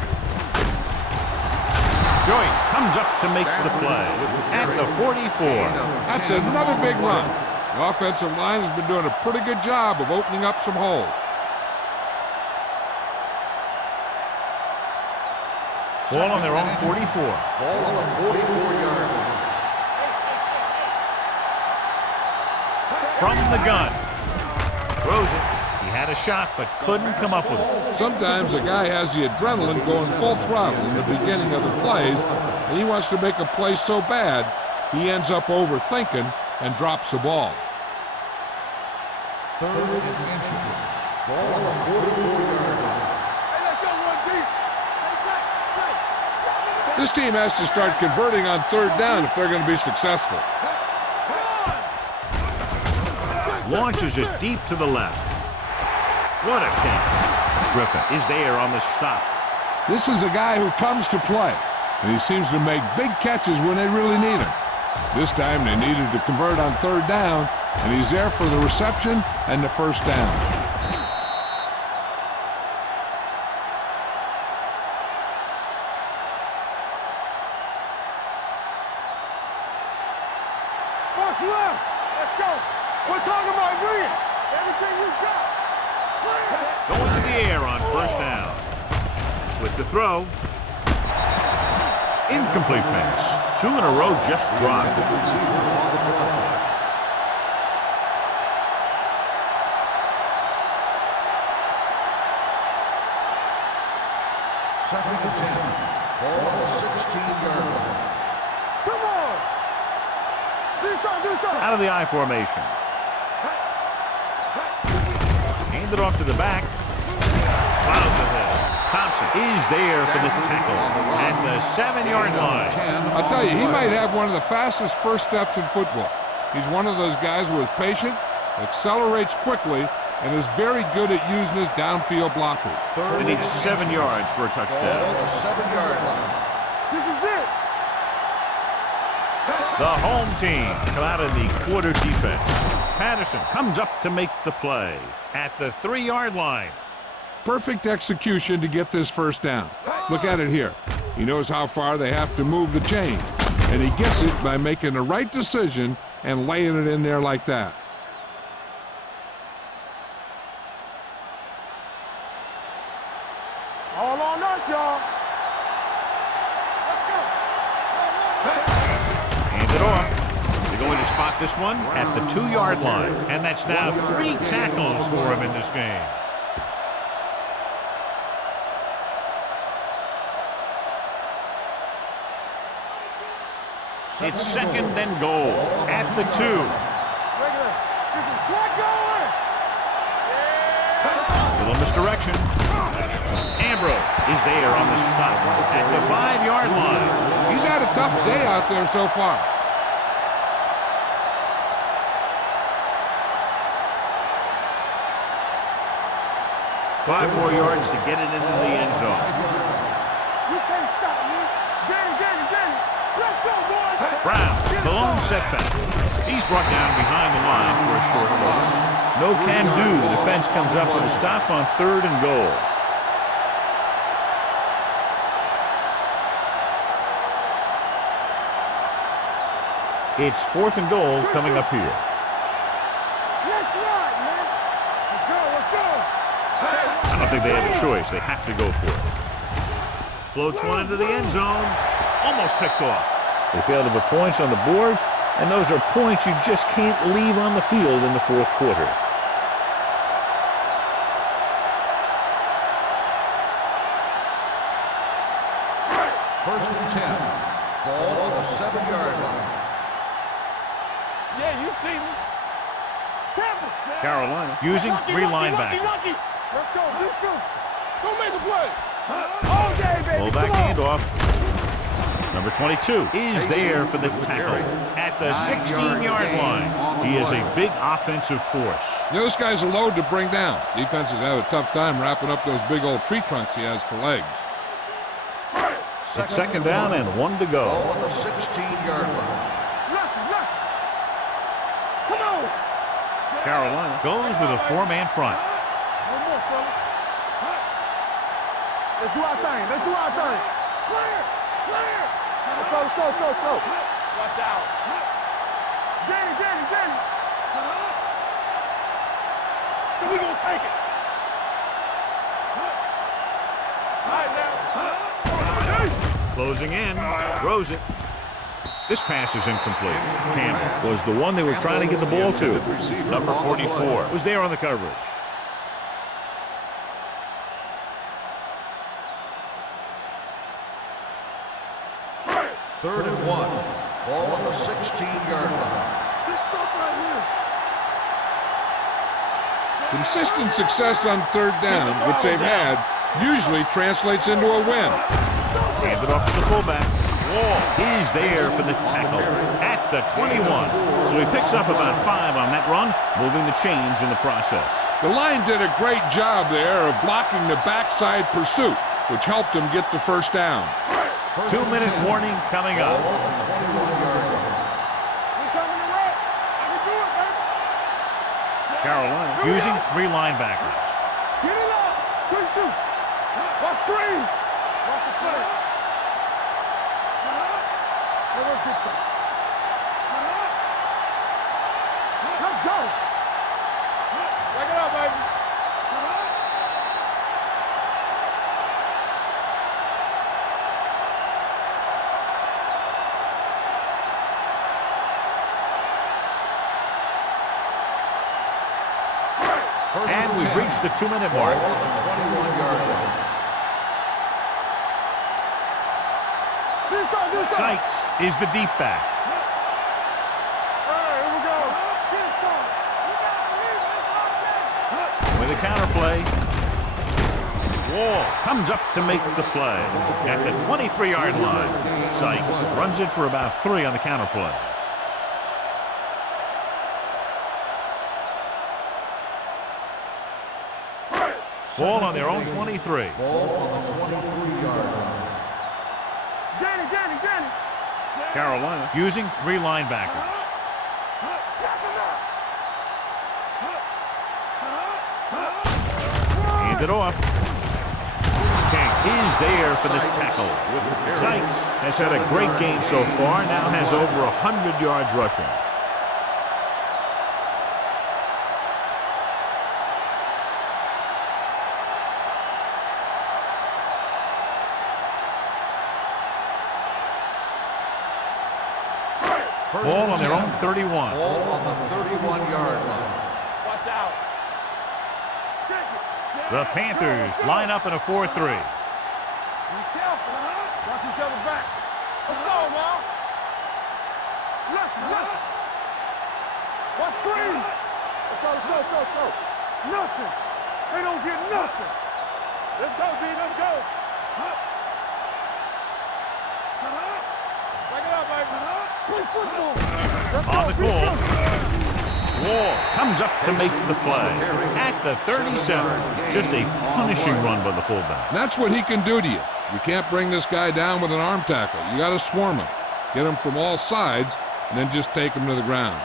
Joyce comes up to make the play at the 44. That's another big run. The offensive line has been doing a pretty good job of opening up some holes. Ball on their own 44. Ball on the 44-yard line. From the gun. Throws it. He had a shot, but couldn't come up with it. Sometimes a guy has the adrenaline going full throttle in the beginning of the plays, and he wants to make a play so bad, he ends up overthinking and drops the ball. 3rd and inches. Ball on the 44-yard line. This team has to start converting on 3rd down if they're going to be successful. Launches it deep to the left. What a catch. Griffin is there on the stop. This is a guy who comes to play, and he seems to make big catches when they really need him. This time they needed to convert on 3rd down, and he's there for the reception and the 1st down. What's left? Let's go. We're talking about bringing everything you got. Going to the air on 1st down. With the throw. Incomplete pass. 2 in a row just dropped. Second and 10. Ball on the 16-yard line. Come on. Do something. Out of the I formation. Hand it off to the back. Plows ahead. Thompson is there for the tackle at the 7-yard line. I'll tell you, he might have one of the fastest first steps in football. He's one of those guys who is patient, accelerates quickly, and is very good at using his downfield blockers. They need 7 yards for a Ball touchdown. on the 7-yard line. This is it. The home team come out of the quarter defense. Patterson comes up to make the play at the 3-yard line. Perfect execution to get this 1st down. Look at it here. He knows how far they have to move the chain, and he gets it by making the right decision and laying it in there like that. All on us, y'all. Hands it off. They're going to spot this one at the 2-yard line, and that's now 3 tackles for him in this game. It's 2nd and goal at the 2. Regular. This is flat going. Little misdirection. Ambrose is there on the stop at the 5-yard line. He's had a tough day out there so far. Five more yards to get it into the end zone. You can't stop me. Get it. Let's go, boys. Brown, the lone setback. He's brought down behind the line for a short loss. No can do. The defense comes up with a stop on 3rd and goal. It's 4th and goal coming up here. Let's ride, man. Let's go. I don't think they have a choice. They have to go for it. Floats one into the end zone. Almost picked off. They failed to put points on the board, and those are points you just can't leave on the field in the 4th quarter. First and 10. Ball on the 7-yard line. Yeah, you see me. Carolina using 3 linebackers. Let's go. Go make the play. All day, baby. Fullback handoff. Number 22 is there for the tackle at the 16-yard line. He is a big offensive force. You know, this guy's a load to bring down. Defenses have a tough time wrapping up those big old tree trunks he has for legs. It's second down and 1 to go. Ball on the 16-yard line. Come on. Carolina goes with a 4-man front. One more, fella. Let's do our thing. Let's do our thing. Clear. Clear. Let's go, let's go, let's go, let's go. Watch out. Danny. So we gonna take it. All right, now. Closing in. Throws it. This pass is incomplete. Campbell was the one they were trying to get the ball to. Number 44 was there on the coverage. Third and 1. Ball on the 16-yard line. Big stop right here. Consistent success on third down, which they've had, usually translates into a win. Handed off to the fullback. He's there for the tackle at the 21. So he picks up about 5 on that run, moving the chains in the process. The line did a great job there of blocking the backside pursuit, which helped him get the first down. 2-minute warning coming up. We coming to wreck. I can do it, baby. Carolina using 3 linebackers. Get it up. Quick shoot. Watch screen. Watch the play. Let's get to it. Let's go. Back it up, baby. And we've reached the 2-minute mark. Ball on the 21-yard line. This side. Sykes is the deep back. All right, here we go. Get it, son. With a counterplay. Wall comes up to make the play at the 23-yard line. Sykes runs it for about 3 on the counterplay. Ball on their own 23. Ball on the 23-yard line. Danny. Carolina using 3 linebackers. Handed off. King is there for the tackle. Sykes has had a great game so far, now has over 100 yards rushing. Ball on their own 31. Ball on the 31-yard line. Watch out. Check it. The Panthers line up in a 4-3. Be careful. Watch each other back. Let's go now. Look. Watch screen. Let's go. Nothing. They don't get nothing. Let's go, D. Let's go. Back it up, baby. Play football. On the goal. Wall comes up to make the play at the 37. Just a punishing run by the fullback. That's what he can do to you. You can't bring this guy down with an arm tackle. You got to swarm him. Get him from all sides, and then just take him to the ground.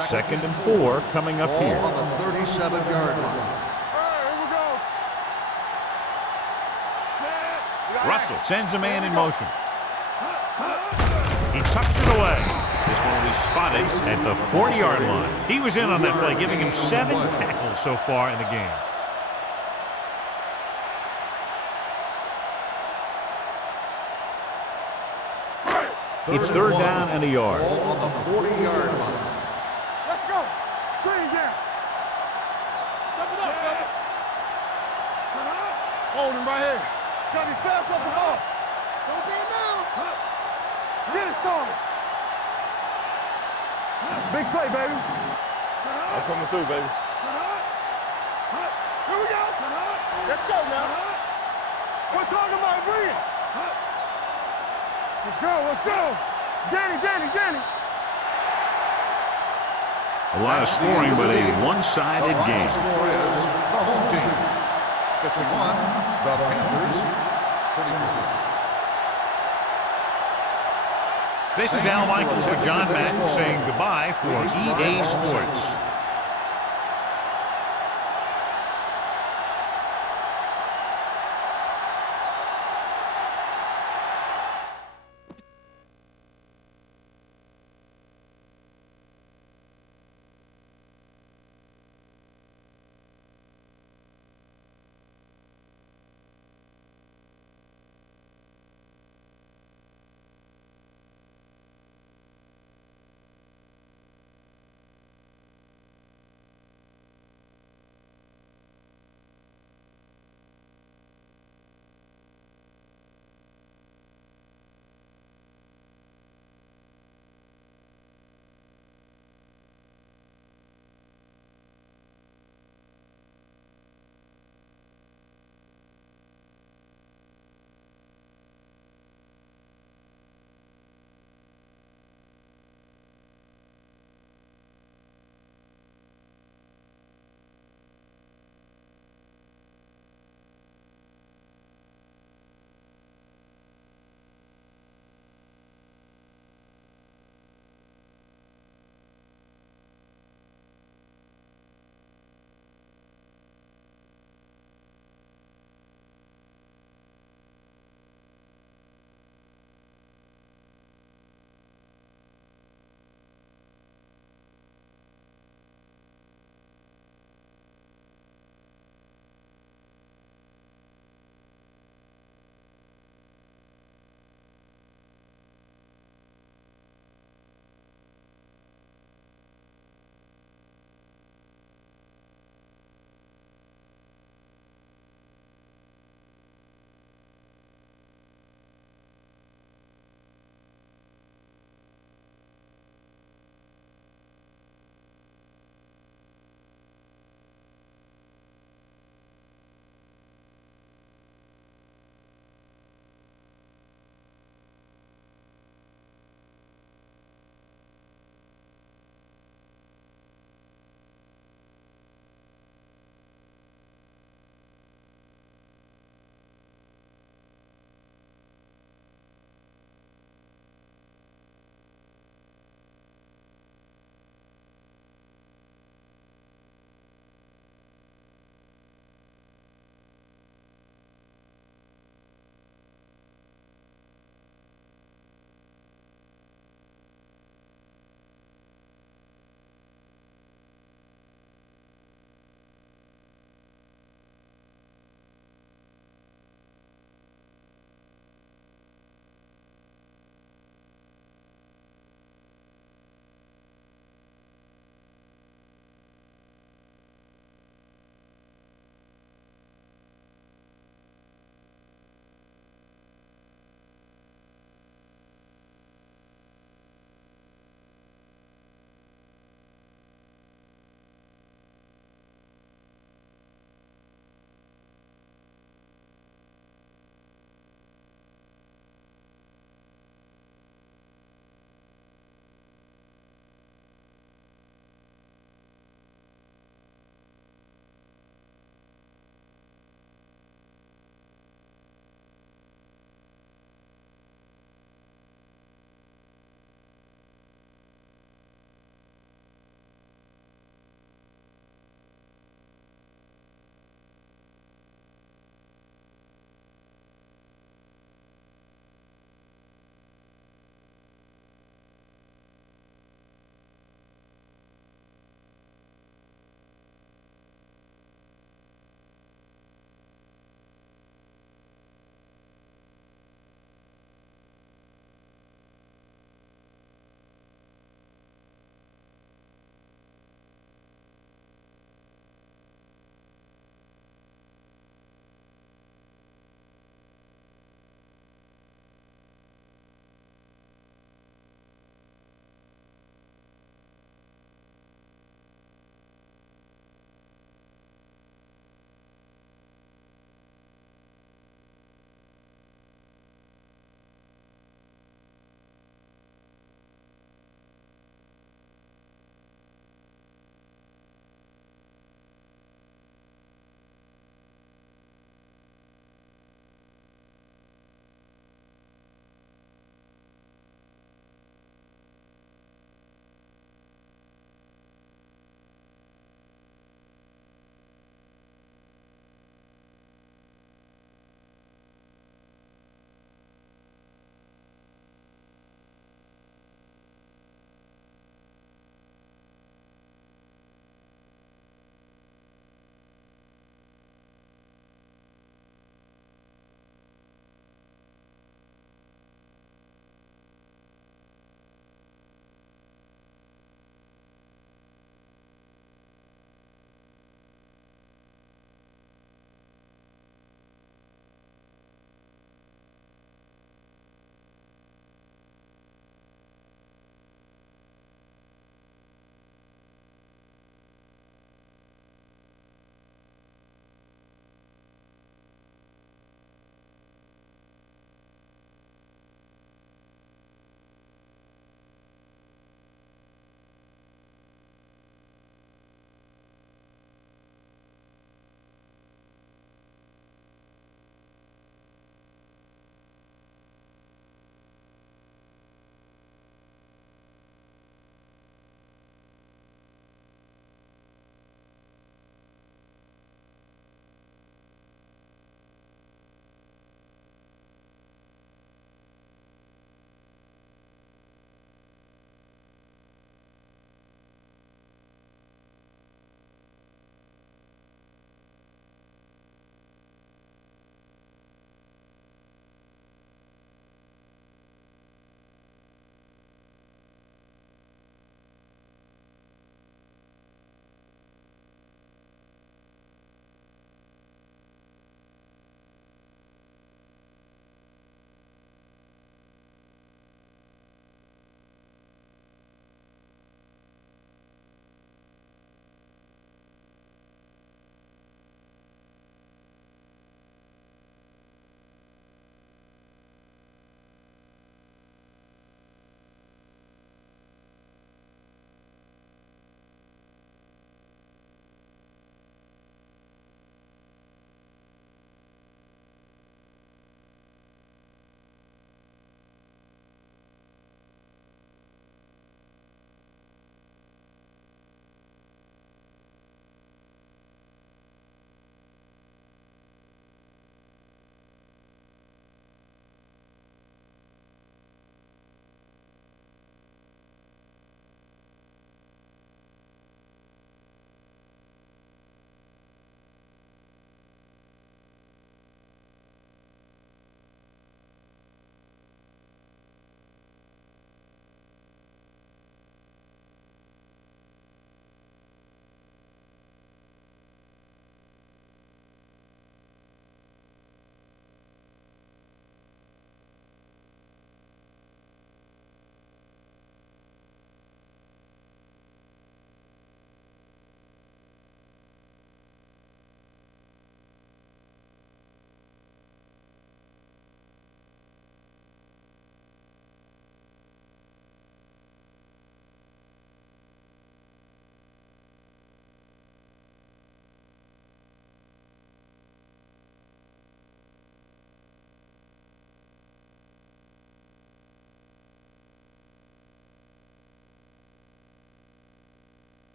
Second and 4 coming up here. Ball on the 37-yard line. All right, here we go. Set. Russell sends a man in motion. He tucks it away. This one will be spotted at the 40-yard line. He was in on that play, giving him 7 tackles so far in the game. It's third down and a yard. Ball on the 40-yard line. Let's go. Screen down. Step it up, fellas. Hold him right here. Gotta be fast off the ball. Don't be now. Get it, son. Big play, baby. I'm coming through, baby. Here we go. Let's go now. We're talking about bring it. Let's go, let's go. Danny. A lot of scoring, but a one-sided game. The score is the home team 51, the Panthers 24. This is Al Michaels with John Madden saying goodbye for EA Sports.